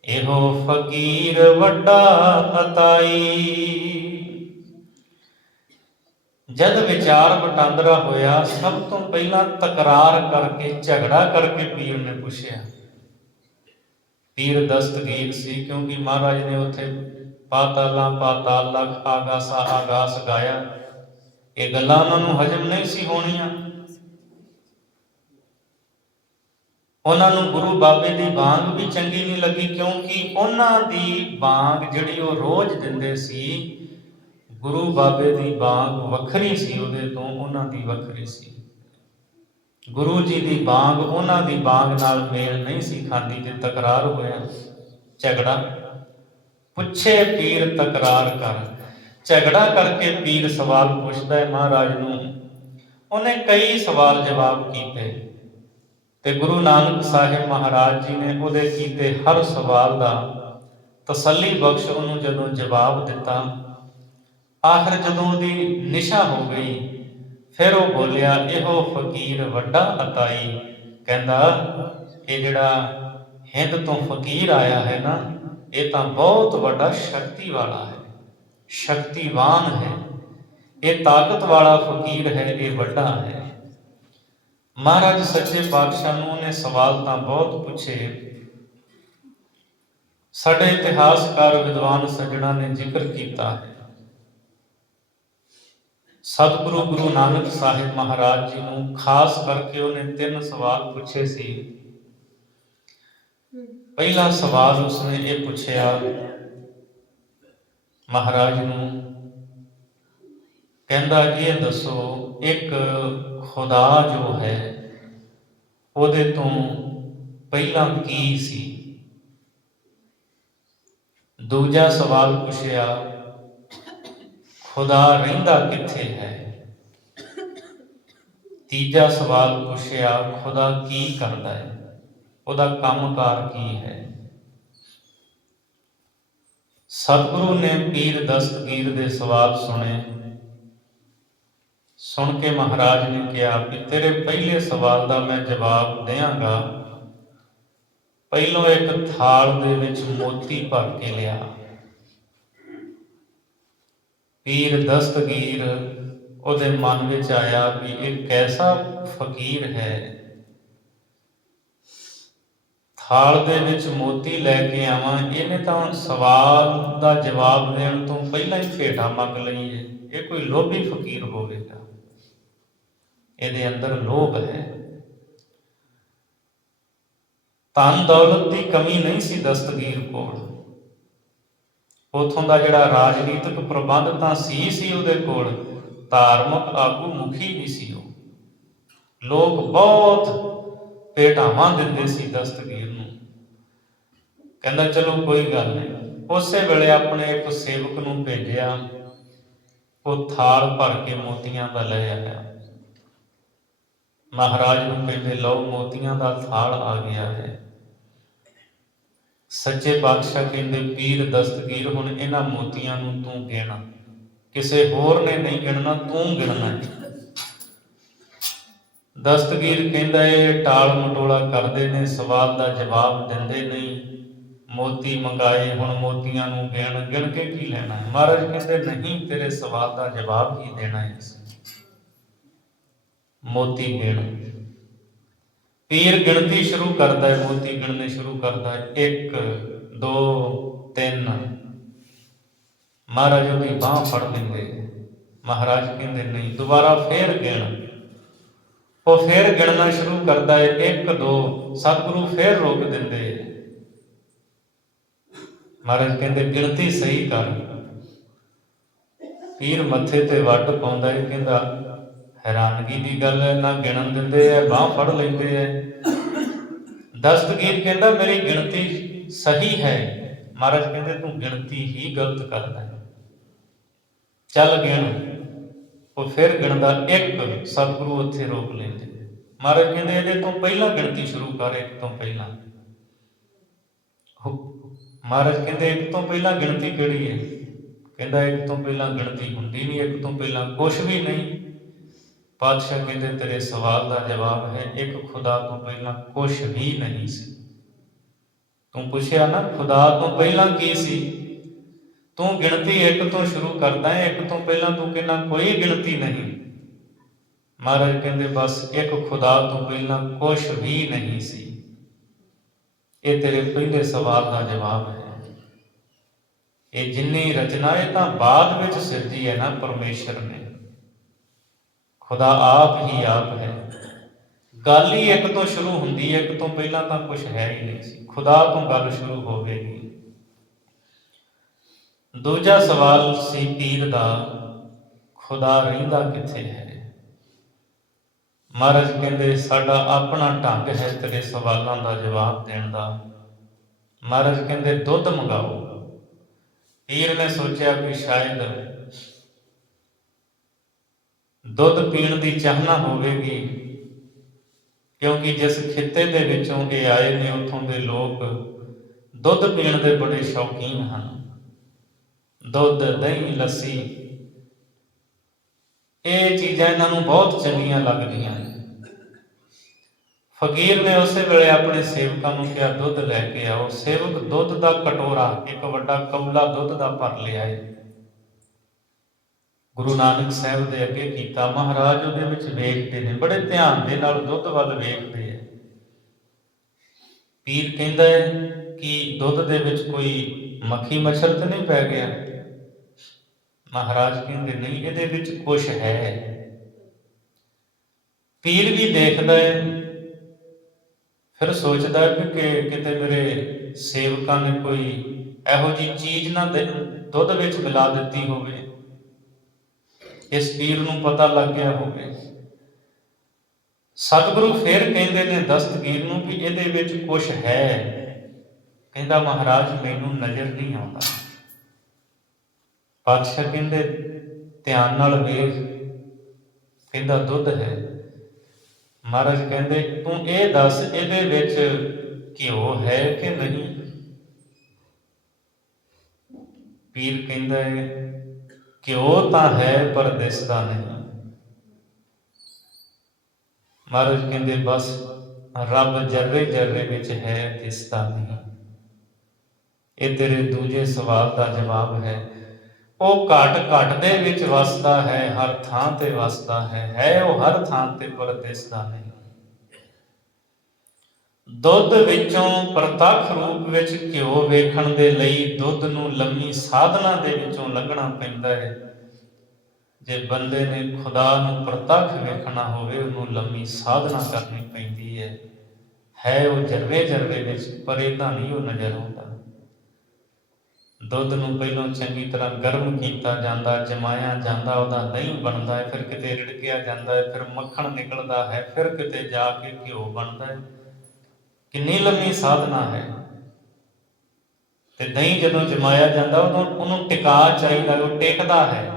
ਇਹੋ ਫਕੀਰ ਵੱਡਾ ਅਤਾਈ। ਜਦ ਵਿਚਾਰ ਵਟਾਂਦਰਾ ਹੋਇਆ, ਸਭ ਤੋਂ ਪਹਿਲਾਂ ਤਕਰਾਰ ਕਰਕੇ, ਝਗੜਾ ਕਰਕੇ ਪੀਰ ਨੇ ਪੁੱਛਿਆ। ਪੀਰ ਦਸਤਗੀਰ ਸੀ, ਕਿਉਂਕਿ ਮਹਾਰਾਜ ਨੇ ਉੱਥੇ ਪਾਤਾਲਾਂ ਪਾਤਾਲ ਲੱਖ ਆਗਾਸਾ ਆਗਾਸ ਗਾਇਆ। ਇਹ ਗੱਲਾਂ ਉਹਨਾਂ ਨੂੰ ਹਜਮ ਨਹੀਂ ਸੀ ਹੋਣੀਆਂ। ਉਹਨਾਂ ਨੂੰ ਗੁਰੂ ਬਾਬੇ ਦੀ ਬਾਂਗ ਵੀ ਚੰਗੀ ਨਹੀਂ ਲੱਗੀ, ਕਿਉਂਕਿ ਉਹਨਾਂ ਦੀ ਬਾਂਗ ਜਿਹੜੀ ਉਹ ਰੋਜ਼ ਦਿੰਦੇ ਸੀ, ਗੁਰੂ ਬਾਬੇ ਦੀ ਬਾਂਗ ਵੱਖਰੀ ਸੀ ਉਹਦੇ ਤੋਂ, ਉਹਨਾਂ ਦੀ ਵੱਖਰੀ ਸੀ। ਗੁਰੂ ਜੀ ਦੀ ਬਾਂਗ ਉਹਨਾਂ ਦੀ ਬਾਂਗ ਨਾਲ ਮੇਲ ਨਹੀਂ ਸੀ ਖਾਂਦੀ, ਤੇ ਤਕਰਾਰ ਹੋਇਆ, ਝਗੜਾ। ਪੁੱਛੇ ਪੀਰ ਤਕਰਾਰ ਕਰ। ਝਗੜਾ ਕਰਕੇ ਪੀਰ ਸਵਾਲ ਪੁੱਛਦਾ ਹੈ ਮਹਾਰਾਜ ਨੂੰ। ਉਹਨੇ ਕਈ ਸਵਾਲ ਜਵਾਬ ਕੀਤੇ, ਤੇ ਗੁਰੂ ਨਾਨਕ ਸਾਹਿਬ ਮਹਾਰਾਜ ਜੀ ਨੇ ਉਹਦੇ ਕੀਤੇ ਹਰ ਸਵਾਲ ਦਾ ਤਸੱਲੀ ਬਖਸ਼ ਉਹਨੂੰ ਜਦੋਂ ਜਵਾਬ ਦਿੱਤਾ, ਆਖਰ ਜਦੋਂ ਉਹਦੀ ਨਿਸ਼ਾ ਹੋ ਗਈ, ਫਿਰ ਉਹ ਬੋਲਿਆ, ਇਹੋ ਫਕੀਰ ਵੱਡਾ ਅਤਾਈ। ਕਹਿੰਦਾ ਇਹ ਜਿਹੜਾ ਹਿੰਦ ਤੋਂ ਫਕੀਰ ਆਇਆ ਹੈ ਨਾ, ਇਹ ਤਾਂ ਬਹੁਤ ਵੱਡਾ ਸ਼ਕਤੀ ਵਾਲਾ ਹੈ, ਸ਼ਕਤੀਵਾਨ ਹੈ, ਇਹ ਤਾਕਤ ਵਾਲਾ ਫਕੀਰ ਹੈ, ਇਹ ਵੱਡਾ ਹੈ। ਮਹਾਰਾਜ ਸੱਚੇ ਪਾਤਸ਼ਾਹ ਨੂੰ ਉਹਨੇ ਸਵਾਲ ਤਾਂ ਬਹੁਤ ਪੁੱਛੇ। ਸਾਡੇ ਇਤਿਹਾਸਕਾਰ ਵਿਦਵਾਨ ਸੱਜਣਾ ਨੇ ਜ਼ਿਕਰ ਕੀਤਾ ਹੈ, ਸਤਿਗੁਰੂ ਗੁਰੂ ਨਾਨਕ ਸਾਹਿਬ ਮਹਾਰਾਜ ਜੀ ਨੂੰ ਖਾਸ ਕਰਕੇ ਉਹਨੇ 3 ਸਵਾਲ ਪੁੱਛੇ ਸੀ। ਪਹਿਲਾ ਸਵਾਲ ਉਸਨੇ ਇਹ ਪੁੱਛਿਆ ਮਹਾਰਾਜ ਨੂੰ, ਕਹਿੰਦਾ ਇਹ ਦੱਸੋ ਇੱਕ ਖੁਦਾ ਜੋ ਹੈ ਉਹਦੇ ਤੋਂ ਪਹਿਲਾਂ ਕੀ ਸੀ। ਦੂਜਾ ਸਵਾਲ ਪੁੱਛਿਆ ਖੁਦਾ ਰਹਿੰਦਾ ਕਿੱਥੇ ਹੈ। ਤੀਜਾ ਸਵਾਲ ਪੁੱਛਿਆ ਖੁਦਾ ਕੀ ਕਰਦਾ ਹੈ, ਉਹਦਾ ਕੰਮਕਾਰ ਕੀ ਹੈ। ਸਤਿਗੁਰੂ ਨੇ ਪੀਰ ਦਸਤਗੀਰ ਦੇ ਸਵਾਲ ਸੁਣੇ। ਸੁਣ ਕੇ ਮਹਾਰਾਜ ਨੇ ਕਿਹਾ ਕਿ ਤੇਰੇ ਪਹਿਲੇ ਸਵਾਲ ਦਾ ਮੈਂ ਜਵਾਬ ਦਿਆਂਗਾ। ਪਹਿਲੋਂ ਇੱਕ ਥਾਲ ਦੇ ਵਿੱਚ ਮੋਤੀ ਭਰ ਕੇ ਲਿਆ। ਪੀਰ ਦਸਤਗੀਰ ਉਹਦੇ ਮਨ ਵਿੱਚ ਆਇਆ ਵੀ ਇਹ ਕੈਸਾ ਫਕੀਰ ਹੈ, ਥਾਲ ਦੇ ਵਿੱਚ ਮੋਤੀ ਲੈ ਕੇ ਆਵਾਂ। ਇਹਨੇ ਤਾਂ ਸਵਾਲ ਦਾ ਜਵਾਬ ਦੇਣ ਤੋਂ ਪਹਿਲਾਂ ਹੀ ਭੇਟਾ ਮੰਗ ਲਈ ਹੈ। ਇਹ ਕੋਈ ਲੋਭੀ ਫਕੀਰ ਹੋਵੇਗਾ, ਇਹਦੇ ਅੰਦਰ ਲੋਭ ਹੈ। ਧਨ ਦੌਲਤ ਦੀ ਕਮੀ ਨਹੀਂ ਸੀ ਦਸਤਗੀਰ ਕੋਲ। ਉਥੋਂ ਦਾ ਜਿਹੜਾ ਰਾਜਨੀਤਿਕ ਪ੍ਰਬੰਧ ਤਾਂ ਸੀ ਉਹਦੇ ਕੋਲ, ਧਾਰਮਿਕ ਆਗੂ ਮੁਖੀ ਵੀ ਸੀ ਉਹ। ਲੋਕ ਬਹੁਤ ਭੇਟਾਵਾਂ ਦਿੰਦੇ ਸੀ ਦਸਤਗੀਰ ਨੂੰ। ਕਹਿੰਦਾ ਚਲੋ ਕੋਈ ਗੱਲ ਨਹੀਂ। ਉਸੇ ਵੇਲੇ ਆਪਣੇ ਇੱਕ ਸੇਵਕ ਨੂੰ ਭੇਜਿਆ, ਉਹ ਥਾਲ ਭਰ ਕੇ ਮੋਤੀਆਂ ਦਾ ਲੈ ਆਇਆ। ਮਹਾਰਾਜ ਨੂੰ ਕਹਿੰਦੇ ਲਓ ਮੋਤੀਆਂ ਦਾ ਥਾਲ ਆ ਗਿਆ ਹੈ। ਸੱਚੇ ਪਾਤਸ਼ਾਹ ਕਹਿੰਦੇ ਪੀਰ ਦਸਤਗੀਰ ਹੁਣ ਇਹਨਾਂ ਮੋਤੀਆਂ ਨੂੰ ਤੂੰ ਗਿਣ, ਕਿਸੇ ਹੋਰ ਨੇ ਨਹੀਂ ਗਿਣਨਾ, ਤੂੰ ਗਿਣਨਾ ਹੈ। ਦਸਤਗੀਰ ਕਹਿੰਦਾ ਇਹ ਟਾਲ ਮਟੋਲਾ ਕਰਦੇ ਨੇ, ਸਵਾਲ ਦਾ ਜਵਾਬ ਦਿੰਦੇ ਨਹੀਂ। ਮੋਤੀ ਮੰਗਾਏ, ਹੁਣ ਮੋਤੀਆਂ ਨੂੰ ਗਿਣ ਕੇ ਕੀ ਲੈਣਾ ਹੈ। ਮਹਾਰਾਜ ਕਹਿੰਦੇ ਨਹੀਂ, ਤੇਰੇ ਸਵਾਲ ਦਾ ਜਵਾਬ ਹੀ ਦੇਣਾ ਹੈ। ਮੋਤੀ ਗਿਣ। ਪੀਰ ਗਿਣਤੀ ਸ਼ੁਰੂ ਕਰਦਾ ਹੈ, ਮੋਤੀ ਗਿਣਨੇ ਸ਼ੁਰੂ ਕਰਦਾ ਹੈ। 1 2 3। ਮਹਾਰਾਜ ਉਹਦੀ ਬਾਂਹ ਫੜ ਲੈਂਦੇ। ਮਹਾਰਾਜ ਕਹਿੰਦੇ ਨਹੀਂ, ਦੁਬਾਰਾ ਫੇਰ ਗਿਣ। ਉਹ ਫੇਰ ਗਿਣਨਾ ਸ਼ੁਰੂ ਕਰਦਾ ਹੈ। 1 2। ਸਤਿਗੁਰੂ ਫੇਰ ਰੋਕ ਦਿੰਦੇ। ਮਹਾਰਾਜ ਕਹਿੰਦੇ ਗਿਣਤੀ ਸਹੀ ਕਰ। ਪੀਰ ਮੱਥੇ ਤੇ ਵੱਟ ਪਾਉਂਦਾ ਹੈ, ਕਹਿੰਦਾ ਹੈਰਾਨਗੀ ਦੀ ਗੱਲ ਹੈ, ਨਾ ਗਿਣਨ ਦਿੰਦੇ ਹੈ, ਬਾਂਹ ਫੜ ਲੈਂਦੇ ਹੈ। ਦਸਤਗੀਰ ਕਹਿੰਦਾ ਮੇਰੀ ਗਿਣਤੀ ਸਹੀ ਹੈ। ਮਹਾਰਾਜ ਕਹਿੰਦੇ ਤੂੰ ਗਿਣਤੀ ਹੀ ਗਲਤ ਕਰਦਾ ਹੈ, ਚੱਲ ਗਿਣ। ਉਹ ਫਿਰ ਗਿਣਦਾ 1। ਸਤਿਗੁਰੂ ਉੱਥੇ ਰੋਕ ਲੈਂਦੇ। ਮਹਾਰਾਜ ਕਹਿੰਦੇ ਇਹਦੇ ਤੋਂ ਪਹਿਲਾਂ ਗਿਣਤੀ ਸ਼ੁਰੂ ਕਰ, 1 ਤੋਂ ਪਹਿਲਾਂ। ਮਹਾਰਾਜ ਕਹਿੰਦੇ 1 ਤੋਂ ਪਹਿਲਾਂ ਗਿਣਤੀ ਕਿਹੜੀ ਹੈ। ਕਹਿੰਦਾ 1 ਤੋਂ ਪਹਿਲਾਂ ਗਿਣਤੀ ਹੁੰਦੀ ਨਹੀਂ, 1 ਤੋਂ ਪਹਿਲਾਂ ਕੁਛ ਵੀ ਨਹੀਂ। ਪਾਤਸ਼ਾਹ ਕਹਿੰਦੇ ਤੇਰੇ ਸਵਾਲ ਦਾ ਜਵਾਬ ਹੈ, ਇੱਕ ਖੁਦਾ ਤੋਂ ਪਹਿਲਾਂ ਕੁਛ ਵੀ ਨਹੀਂ ਸੀ। ਤੂੰ ਪੁੱਛਿਆ ਨਾ ਖੁਦਾ ਤੋਂ ਪਹਿਲਾਂ ਕੀ ਸੀ, ਤੂੰ ਗਿਣਤੀ 1 ਤੋਂ ਸ਼ੁਰੂ ਕਰਦਾ ਹੈ, 1 ਤੋਂ ਪਹਿਲਾਂ ਤੂੰ ਕਹਿੰਦਾ ਕੋਈ ਗਿਣਤੀ ਨਹੀਂ। ਮਹਾਰਾਜ ਕਹਿੰਦੇ ਬਸ ਇੱਕ ਖੁਦਾ ਤੋਂ ਪਹਿਲਾਂ ਕੁਛ ਵੀ ਨਹੀਂ ਸੀ। ਇਹ ਤੇਰੇ ਪਹਿਲੇ ਸਵਾਲ ਦਾ ਜਵਾਬ ਹੈ। ਇਹ ਜਿੰਨੀ ਰਚਨਾ ਇਹ ਤਾਂ ਬਾਅਦ ਵਿੱਚ ਸਿਰਜੀ ਹੈ ਨਾ ਪਰਮੇਸ਼ਰ ਨੇ। ਖੁਦਾ ਆਪ ਹੀ ਆਪ ਹੈ। ਗੱਲ ਹੀ 1 ਤੋਂ ਸ਼ੁਰੂ ਹੁੰਦੀ ਹੈ, 1 ਤੋਂ ਪਹਿਲਾਂ ਤਾਂ ਕੁਛ ਹੈ ਹੀ ਨਹੀਂ ਸੀ। ਖੁਦਾ ਤੋਂ ਗੱਲ ਸ਼ੁਰੂ ਹੋਵੇਗੀ। ਦੂਜਾ ਸਵਾਲ ਸੀ ਪੀਰ ਦਾ, ਖੁਦਾ ਰਹਿੰਦਾ ਕਿੱਥੇ ਹੈ। ਮਹਾਰਾਜ ਕਹਿੰਦੇ ਸਾਡਾ ਆਪਣਾ ਢੰਗ ਹੈ ਤੇਰੇ ਸਵਾਲਾਂ ਦਾ ਜਵਾਬ ਦੇਣ ਦਾ। ਮਹਾਰਾਜ ਕਹਿੰਦੇ ਦੁੱਧ ਮੰਗਾਓ। ਪੀਰ ਨੇ ਸੋਚਿਆ ਕਿ ਸ਼ਾਇਦ ਦੁੱਧ ਪੀਣ ਦੀ ਚਾਹਨਾ ਹੋਵੇਗੀ, ਕਿਉਂਕਿ ਜਿਸ ਖਿੱਤੇ ਦੇ ਵਿੱਚੋਂ ਇਹ ਆਏ ਨੇ ਉੱਥੋਂ ਦੇ ਲੋਕ ਦੁੱਧ ਪੀਣ ਦੇ ਬੜੇ ਸ਼ੌਕੀਨ ਹਨ। ਦੁੱਧ, ਦਹੀਂ, ਲੱਸੀ, ਇਹ ਚੀਜ਼ਾਂ ਇਹਨਾਂ ਨੂੰ ਬਹੁਤ ਚੰਗੀਆਂ ਲੱਗਦੀਆਂ ਨੇ। ਫਕੀਰ ਨੇ ਉਸੇ ਵੇਲੇ ਆਪਣੇ ਸੇਵਕਾਂ ਨੂੰ ਕਿਹਾ ਦੁੱਧ ਲੈ ਕੇ ਆਓ। ਸੇਵਕ ਦੁੱਧ ਦਾ ਕਟੋਰਾ, ਇੱਕ ਵੱਡਾ ਕੌਲਾ ਦੁੱਧ ਦਾ ਭਰ ਲਿਆਏ। ਗੁਰੂ ਨਾਨਕ ਸਾਹਿਬ ਦੇ ਅੱਗੇ ਕੀਤਾ। ਮਹਾਰਾਜ ਉਹਦੇ ਵਿੱਚ ਵੇਖਦੇ ਨੇ, ਬੜੇ ਧਿਆਨ ਦੇ ਨਾਲ ਦੁੱਧ ਵੱਲ ਵੇਖਦੇ ਹੈ। ਪੀਰ ਕਹਿੰਦਾ ਹੈ ਕਿ ਦੁੱਧ ਦੇ ਵਿੱਚ ਕੋਈ ਮੱਖੀ ਮੱਛਰ ਤਾਂ ਨਹੀਂ ਪੈ ਗਿਆ। ਮਹਾਰਾਜ ਕਹਿੰਦੇ ਨਹੀਂ, ਇਹਦੇ ਵਿੱਚ ਕੁਛ ਹੈ। ਪੀਰ ਵੀ ਦੇਖਦਾ ਹੈ, ਫਿਰ ਸੋਚਦਾ ਹੈ ਕਿ ਕਿਤੇ ਮੇਰੇ ਸੇਵਕਾਂ ਨੇ ਕੋਈ ਇਹੋ ਜਿਹੀ ਚੀਜ਼ ਨਾ ਦੁੱਧ ਵਿੱਚ ਮਿਲਾ ਦਿੱਤੀ ਹੋਵੇ, ਇਸ ਪੀਰ ਨੂੰ ਪਤਾ ਲੱਗ ਗਿਆ ਹੋਵੇ। ਸਤਿਗੁਰੂ ਫਿਰ ਕਹਿੰਦੇ ਨੇ ਦਸਤਗੀਰ ਨੂੰ ਵੀ ਇਹਦੇ ਵਿੱਚ ਕੁਛ ਹੈ। ਕਹਿੰਦਾ ਮਹਾਰਾਜ ਮੈਨੂੰ ਨਜ਼ਰ ਨਹੀਂ ਆਉਂਦਾ। ਪਾਤਸ਼ਾਹ ਕਹਿੰਦੇ ਧਿਆਨ ਨਾਲ ਵੇਖ। ਕਹਿੰਦਾ ਦੁੱਧ ਹੈ। ਮਹਾਰਾਜ ਕਹਿੰਦੇ ਤੂੰ ਇਹ ਦੱਸ ਇਹਦੇ ਵਿੱਚ ਘਿਓ ਹੈ ਕਿ ਨਹੀਂ। ਪੀਰ ਕਹਿੰਦਾ ਹੈ ਘਿਓ ਤਾਂ ਹੈ ਪਰ ਦਿਸਦਾ ਨਹੀਂ। ਮਹਾਰਾਜ ਕਹਿੰਦੇ ਬਸ ਰੱਬ ਜਰਰੇ ਜਰਰੇ ਵਿੱਚ ਹੈ, ਦਿਸਦਾ ਨਹੀਂ। ਇਹ ਤੇਰੇ ਦੂਜੇ ਸਵਾਲ ਦਾ ਜਵਾਬ ਹੈ। ਉਹ ਘਟ ਘਟ ਦੇ ਵਿੱਚ ਵਸਦਾ ਹੈ, ਹਰ ਥਾਂ ਤੇ ਵਸਦਾ ਹੈ ਉਹ ਹਰ ਥਾਂ ਤੇ ਪਰ ਦਿਸਦਾ ਨਹੀਂ। ਦੁੱਧ ਵਿੱਚੋਂ ਪ੍ਰਤੱਖ ਰੂਪ ਵਿੱਚ ਘਿਓ ਵੇਖਣ ਦੇ ਲਈ ਦੁੱਧ ਨੂੰ ਲੰਮੀ ਸਾਧਨਾ ਦੇ ਵਿੱਚੋਂ ਲੰਘਣਾ ਪੈਂਦਾ ਹੈ। ਜੇ ਬੰਦੇ ਨੇ ਖੁਦਾ ਨੂੰ ਪ੍ਰਤੱਖ ਵੇਖਣਾ ਹੋਵੇ, ਉਹਨੂੰ ਲੰਮੀ ਸਾਧਨਾ ਕਰਨੀ ਪੈਂਦੀ ਹੈ ਉਹ ਜਰਰੇ ਜਰਰੇ ਵਿੱਚ, ਪਰ ਇਹਦਾ ਨਹੀਂ ਉਹ ਨਜ਼ਰ ਆਉਂਦਾ। ਦੁੱਧ ਨੂੰ ਪਹਿਲਾਂ ਚੰਗੀ ਤਰ੍ਹਾਂ ਗਰਮ ਕੀਤਾ ਜਾਂਦਾ, ਜਮਾਇਆ ਜਾਂਦਾ, ਉਹਦਾ ਦਹੀਂ ਬਣਦਾ ਹੈ, ਫਿਰ ਕਿਤੇ ਰਿੜਕਿਆ ਜਾਂਦਾ ਹੈ, ਫਿਰ ਮੱਖਣ ਨਿਕਲਦਾ ਹੈ, ਫਿਰ ਕਿਤੇ ਜਾ ਕੇ ਘਿਓ ਬਣਦਾ ਹੈ। ਕਿੰਨੀ ਲੰਮੀ ਸਾਧਨਾ ਹੈ। ਤੇ ਦਹੀਂ ਜਦੋਂ ਜਮਾਇਆ ਜਾਂਦਾ ਉਦੋਂ ਉਹਨੂੰ ਟਿਕਾ ਚਾਹੀਦਾ, ਉਹ ਟਿਕਦਾ ਹੈ।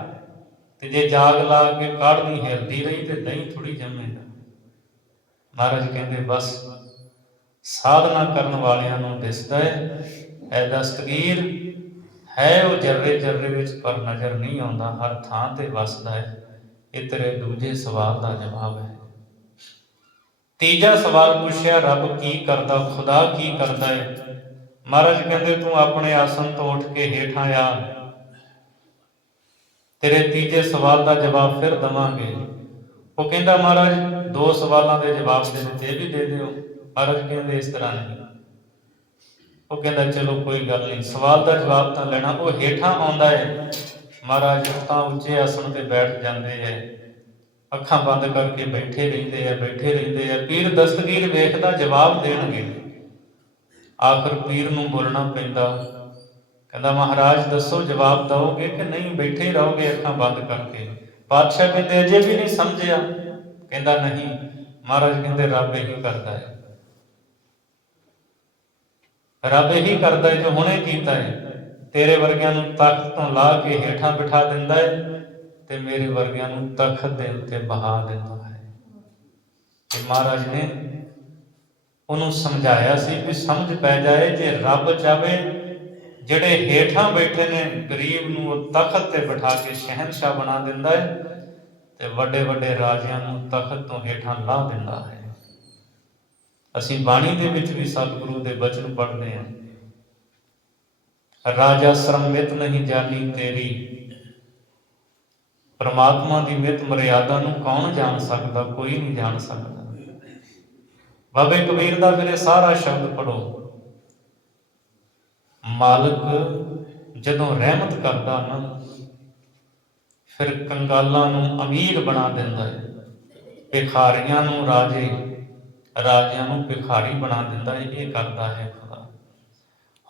ਤੇ ਜੇ ਜਾਗ ਲਾ ਕੇ ਕਾੜਨੀ ਹਿਲਦੀ ਰਹੀ ਤੇ ਦਹੀਂ ਥੋੜੀ ਜੰਮੇਗਾ। ਮਹਾਰਾਜ ਕਹਿੰਦੇ ਬਸ ਸਾਧਨਾ ਕਰਨ ਵਾਲਿਆਂ ਨੂੰ ਦਿਸਦਾ ਹੈ ਦਸਤਗੀਰ ਹੈ ਉਹ ਜਰਰੇ ਜਰਰੇ ਵਿੱਚ, ਪਰ ਨਜ਼ਰ ਨਹੀਂ ਆਉਂਦਾ, ਹਰ ਥਾਂ ਤੇ ਵਸਦਾ ਹੈ। ਇਹ ਤੇਰੇ ਦੂਜੇ ਸਵਾਲ ਦਾ ਜਵਾਬ ਹੈ। ਤੀਜਾ ਸਵਾਲ ਪੁੱਛਿਆ ਰੱਬ ਕੀ ਕਰਦਾ, ਖੁਦਾ ਕੀ ਕਰਦਾ ਹੈ। ਮਹਾਰਾਜ ਕਹਿੰਦੇ ਤੂੰ ਆਪਣੇ ਆਸਣ ਤੋਂ ਉੱਠ ਕੇ ਹੇਠਾਂ ਆ, ਤੇਰੇ ਤੀਜੇ ਸਵਾਲ ਦਾ ਜਵਾਬ ਫਿਰ ਦੇਵਾਂਗੇ। ਉਹ ਕਹਿੰਦਾ ਮਹਾਰਾਜ ਦੋ ਸਵਾਲਾਂ ਦੇ ਜਵਾਬ ਦੇ ਦਿੱਤੇ, ਇਹ ਵੀ ਦੇ ਦਿਓ। ਮਹਾਰਾਜ ਕਹਿੰਦੇ ਇਸ ਤਰ੍ਹਾਂ ਨਹੀਂ। ਉਹ ਕਹਿੰਦਾ ਚਲੋ ਕੋਈ ਗੱਲ ਨਹੀਂ, ਸਵਾਲ ਦਾ ਜਵਾਬ ਤਾਂ ਲੈਣਾ। ਉਹ ਹੇਠਾਂ ਆਉਂਦਾ ਹੈ, ਮਹਾਰਾਜ ਤਾਂ ਉੱਚੇ ਆਸਣ ਤੇ ਬੈਠ ਜਾਂਦੇ ਹੈ, ਅੱਖਾਂ ਬੰਦ ਕਰਕੇ ਬੈਠੇ ਰਹਿੰਦੇ ਆ। ਪੀਰ ਦਸਤਗੀਰ ਵੇਖਦਾ ਜਵਾਬ ਦੇਣਗੇ। ਆਖਰ ਪੀਰ ਨੂੰ ਬੋਲਣਾ ਪੈਂਦਾ, ਕਹਿੰਦਾ ਮਹਾਰਾਜ ਦੱਸੋ ਜਵਾਬ ਦਓਗੇ ਕਿ ਨਹੀਂ, ਬੈਠੇ ਰਹੋਗੇ ਅੱਖਾਂ ਬੰਦ ਕਰਕੇ। ਪਾਤਸ਼ਾਹ ਕਹਿੰਦੇ ਅਜੇ ਵੀ ਨਹੀਂ ਸਮਝਿਆ। ਕਹਿੰਦਾ ਨਹੀਂ। ਮਹਾਰਾਜ ਕਹਿੰਦੇ ਰੱਬ ਇਹੀ ਕਰਦਾ ਹੈ, ਰੱਬ ਇਹੀ ਕਰਦਾ ਹੈ ਜੋ ਹੁਣੇ ਕੀਤਾ ਹੈ। ਤੇਰੇ ਵਰਗਿਆਂ ਨੂੰ ਤਖਤ ਤੋਂ ਲਾ ਕੇ ਹੇਠਾਂ ਬਿਠਾ ਦਿੰਦਾ ਹੈ ਤੇ ਮੇਰੇ ਵਰਗਿਆਂ ਨੂੰ ਤਖਤ ਦੇ ਉੱਤੇ ਬਹਾ ਦਿੰਦਾ ਹੈ। ਤੇ ਮਹਾਰਾਜ ਨੇ ਉਹਨੂੰ ਸਮਝਾਇਆ ਸੀ ਵੀ ਸਮਝ ਪੈ ਜਾਏ, ਜੇ ਰੱਬ ਚਾਹੇ ਜਿਹੜੇ ਹੇਠਾਂ ਬੈਠੇ ਨੇ ਗਰੀਬ ਨੂੰ ਉਹ ਤਖਤ ਤੇ ਬਿਠਾ ਕੇ ਸ਼ਹਿਨਸ਼ਾਹ ਬਣਾ ਦਿੰਦਾ ਹੈ ਤੇ ਵੱਡੇ ਵੱਡੇ ਰਾਜਿਆਂ ਨੂੰ ਤਖਤ ਤੋਂ ਹੇਠਾਂ ਲਾ ਦਿੰਦਾ ਹੈ। ਅਸੀਂ ਬਾਣੀ ਦੇ ਵਿੱਚ ਵੀ ਸਤਿਗੁਰੂ ਦੇ ਬਚਨ ਪੜ੍ਹਦੇ ਹਾਂ, ਰਾਜਾ ਸ਼ਰਮ ਮਿਤ ਨਹੀਂ ਜਾਣੀ ਤੇਰੀ। ਪਰਮਾਤਮਾ ਦੀ ਮਿਤ ਮਰਿਆਦਾ ਨੂੰ ਕੌਣ ਜਾਣ ਸਕਦਾ, ਕੋਈ ਨਹੀਂ ਜਾਣ ਸਕਦਾ। ਬਾਬੇ ਕਬੀਰ ਦਾ ਫਿਰ ਇਹ ਸਾਰਾ ਸ਼ਬਦ ਪੜੋ। ਮਾਲਕ ਜਦੋਂ ਰਹਿਮਤ ਕਰਦਾ ਨਾ, ਫਿਰ ਕੰਗਾਲਾਂ ਨੂੰ ਅਮੀਰ ਬਣਾ ਦਿੰਦਾ ਹੈ, ਭਿਖਾਰੀਆਂ ਨੂੰ ਰਾਜੇ, ਰਾਜਿਆਂ ਨੂੰ ਭਿਖਾਰੀ ਬਣਾ ਦਿੰਦਾ ਹੈ। ਇਹ ਕਰਦਾ ਹੈ ਖੁਦਾ।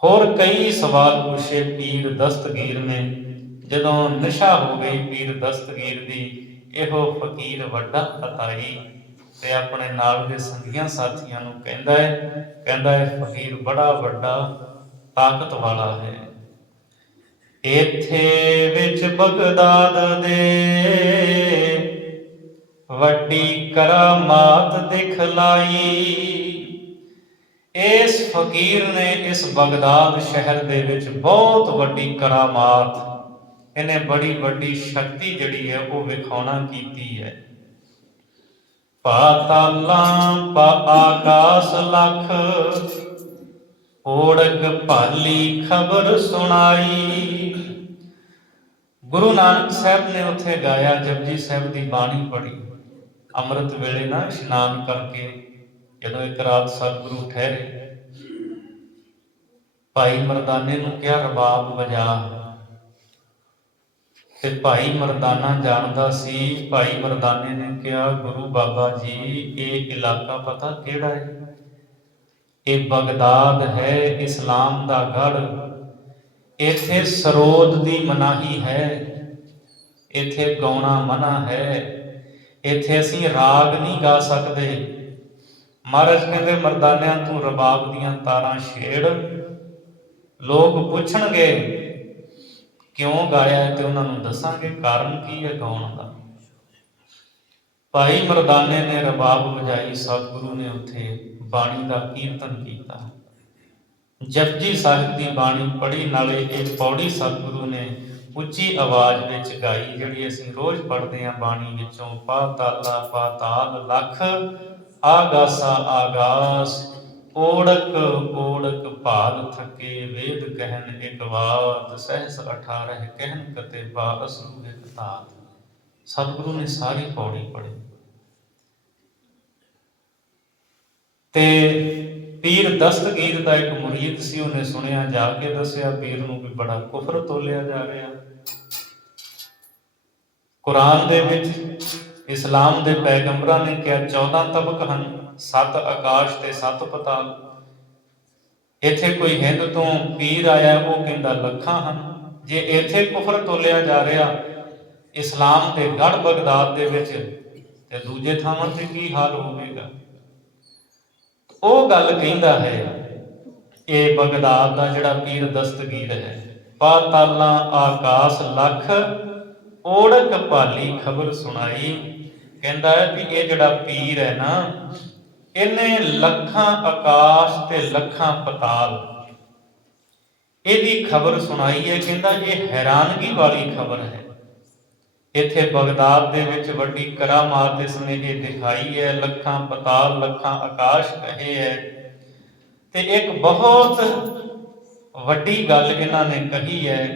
ਹੋਰ ਕਈ ਸਵਾਲ ਪੁੱਛੇ ਪੀਰ ਦਸਤਗੀਰ ਨੇ। ਜਦੋਂ ਨਿਸ਼ਾ ਹੋ ਗਈ ਪੀਰ ਦਸਤਗੀਰ ਦੀ, ਇਹੋ ਫਕੀਰ ਵੱਡਾ ਅਤਾਈ, ਤੇ ਆਪਣੇ ਨਾਲ ਦੇ ਸੰਗੀਆਂ ਸਾਥੀਆਂ ਨੂੰ ਕਹਿੰਦਾ ਹੈ ਫਕੀਰ ਬੜਾ ਵੱਡਾ ਤਾਕਤ ਵਾਲਾ ਹੈ। ਇੱਥੇ ਵਿੱਚ ਬਗਦਾਦ ਦੇ ਵੱਡੀ ਕਰਾਮਾਤ ਦਿਖਲਾਈ। ਇਸ ਫਕੀਰ ਨੇ ਇਸ ਬਗਦਾਦ ਸ਼ਹਿਰ ਦੇ ਵਿੱਚ ਬਹੁਤ ਵੱਡੀ ਕਰਾਮਾਤ, ਇਹਨੇ ਬੜੀ ਵੱਡੀ ਸ਼ਕਤੀ ਜਿਹੜੀ ਹੈ ਉਹ ਵਿਖਾਉਣਾ ਕੀਤੀ ਹੈ। ਪਾਤਾਲਾਂ ਪਾ ਆਕਾਸ ਲੱਖ, ਓੜਕ ਭਾਲੀ ਖਬਰ ਸੁਣਾਈ। ਗੁਰੂ ਨਾਨਕ ਸਾਹਿਬ ਨੇ ਉੱਥੇ ਗਾਇਆ, ਜਪਜੀ ਸਾਹਿਬ ਦੀ ਬਾਣੀ ਪੜ੍ਹੀ। ਅੰਮ੍ਰਿਤ ਵੇਲੇ ਨਾ ਇਸ਼ਨਾਨ ਕਰਕੇ ਜਦੋਂ ਇੱਕ ਰਾਤ ਸਤਿਗੁਰੂ ਠਹਿਰੇ, ਭਾਈ ਮਰਦਾਨੇ ਨੂੰ ਕਿਹਾ ਰਬਾਬ ਵਜਾ। ਤੇ ਭਾਈ ਮਰਦਾਨਾ ਜਾਣਦਾ ਸੀ। ਭਾਈ ਮਰਦਾਨੇ ਨੇ ਕਿਹਾ, ਗੁਰੂ ਬਾਬਾ ਜੀ, ਇਹ ਇਲਾਕਾ ਪਤਾ ਕਿਹੜਾ ਹੈ? ਇਹ ਬਗਦਾਦ ਹੈ, ਇਸਲਾਮ ਦਾ ਗੜ੍ਹ। ਇੱਥੇ ਸਰੋਦ ਦੀ ਮਨਾਹੀ ਹੈ, ਇੱਥੇ ਗਾਉਣਾ ਮਨਾ ਹੈ, ਇੱਥੇ ਅਸੀਂ ਰਾਗ ਨਹੀਂ ਗਾ ਸਕਦੇ। ਮਹਾਰਾਜ ਕਹਿੰਦੇ, ਮਰਦਾਨਿਆਂ ਤੂੰ ਰਬਾਬ ਦੀਆਂ ਤਾਰਾਂ ਛੇੜ, ਲੋਕ ਪੁੱਛਣਗੇ ਕਿਉਂ ਗਾਇਆ, ਤੇ ਉਹਨਾਂ ਨੂੰ ਦੱਸਾਂਗੇ ਕਾਰਨ ਕੀ ਹੈ ਗਾਉਣ ਦਾ। ਭਾਈ ਮਰਦਾਨੇ ਨੇ ਰਬਾਬ ਵਜਾਈ, ਸਤਿਗੁਰੂ ਨੇ ਉੱਥੇ ਬਾਣੀ ਦਾ ਕੀਰਤਨ ਕੀਤਾ। ਜਪਜੀ ਸਾਹਿਬ ਦੀ ਬਾਣੀ ਪੜ੍ਹੀ, ਨਾਲੇ ਇਹ ਪੌੜੀ ਸਤਿਗੁਰੂ ਨੇ ਉੱਚੀ ਆਵਾਜ਼ ਵਿੱਚ ਗਾਈ, ਜਿਹੜੀ ਅਸੀਂ ਰੋਜ਼ ਪੜ੍ਹਦੇ ਹਾਂ ਬਾਣੀ ਵਿੱਚੋਂ। ਪਾਤਾਲਾ ਪਾਤਾਲ ਲਖ, ਆਗਾਸਾ ਆਗਾਸ, ਓੜਕ ਓੜਕ ਭਾਲ ਥਕੇ, ਵੇਦ ਕਹਿਨ ਇਕ ਬਾਤ, ਸਹਿਸ 18 ਕਹਿਨ ਕਤੇਬਾ, ਅਸਰੂ ਇਕ ਤਾਤ। ਸਤਿਗੁਰੂ ਨੇ ਸਾਰੀ ਪੌੜੀ ਪੜ੍ਹੀ। ਤੇ ਪੀਰ ਦਸਤਗੀਰ ਦਾ ਇੱਕ ਮੁਰੀਦ ਸੀ, ਉਹਨੇ ਸੁਣਿਆ, ਜਾ ਕੇ ਦੱਸਿਆ ਪੀਰ ਨੂੰ ਵੀ ਬੜਾ ਕੁਫਰ ਤੋਲਿਆ ਜਾ ਰਿਹਾ। ਕੁਰਾਨ ਦੇ ਵਿੱਚ ਇਸਲਾਮ ਦੇ ਪੈਗੰਬਰਾਂ ਨੇ ਕਿਹਾ 14 ਤਬਕ ਹਨ, 7 ਆਕਾਸ਼ ਤੇ 7 ਪਤਾਲ। ਇੱਥੇ ਕੋਈ ਹਿੰਦ ਤੋਂ ਪੀਰ ਆਇਆ, ਉਹ ਕਹਿੰਦਾ ਲੱਖਾਂ ਹਨ। ਜੇ ਇੱਥੇ ਕੁਫਰ ਤੋਲਿਆ ਜਾ ਰਿਹਾ ਇਸਲਾਮ ਦੇ ਗੜ੍ਹ ਬਗਦਾਦ ਦੇ ਵਿੱਚ, ਤੇ ਦੂਜੇ ਥਾਵਾਂ ਤੇ ਕੀ ਹਾਲ ਹੋਵੇਗਾ? ਉਹ ਗੱਲ ਕਹਿੰਦਾ ਹੈ ਇਹ ਬਗਦਾਦ ਦਾ ਜਿਹੜਾ ਪੀਰ ਦਸਤਗੀਰ ਹੈ। ਪਾਤਾਲਾਂ ਆਕਾਸ ਲਖ, ਓੜਕ ਭਾਲੀ ਖਬਰ ਸੁਣਾਈ। ਕਹਿੰਦਾ ਹੈ ਵੀ ਇਹ ਜਿਹੜਾ ਪੀਰ ਹੈ ਨਾ, ਇਹਨੇ ਲੱਖਾਂ ਆਕਾਸ਼ ਤੇ ਲੱਖਾਂ ਪਤਾਲ, ਇਹਦੀ ਖਬਰ ਸੁਣਾਈ ਹੈ। ਕਹਿੰਦਾ ਇਹ ਹੈਰਾਨਗੀ ਵਾਲੀ ਖਬਰ ਹੈ। ਇੱਥੇ ਬਗਦਾਦ ਦੇ ਵਿੱਚ ਵੱਡੀ ਕਰਾਮਾਤ ਇਸਨੇ ਇਹ ਦਿਖਾਈ ਹੈ। ਲੱਖਾਂ ਪਤਾਲ, ਲੱਖਾਂ ਆਕਾਸ਼ ਕਹੇ ਹੈ। ਤੇ ਇੱਕ ਬਹੁਤ ਵੱਡੀ ਗੱਲ ਇਹਨਾਂ ਨੇ ਕਹੀ ਹੈ,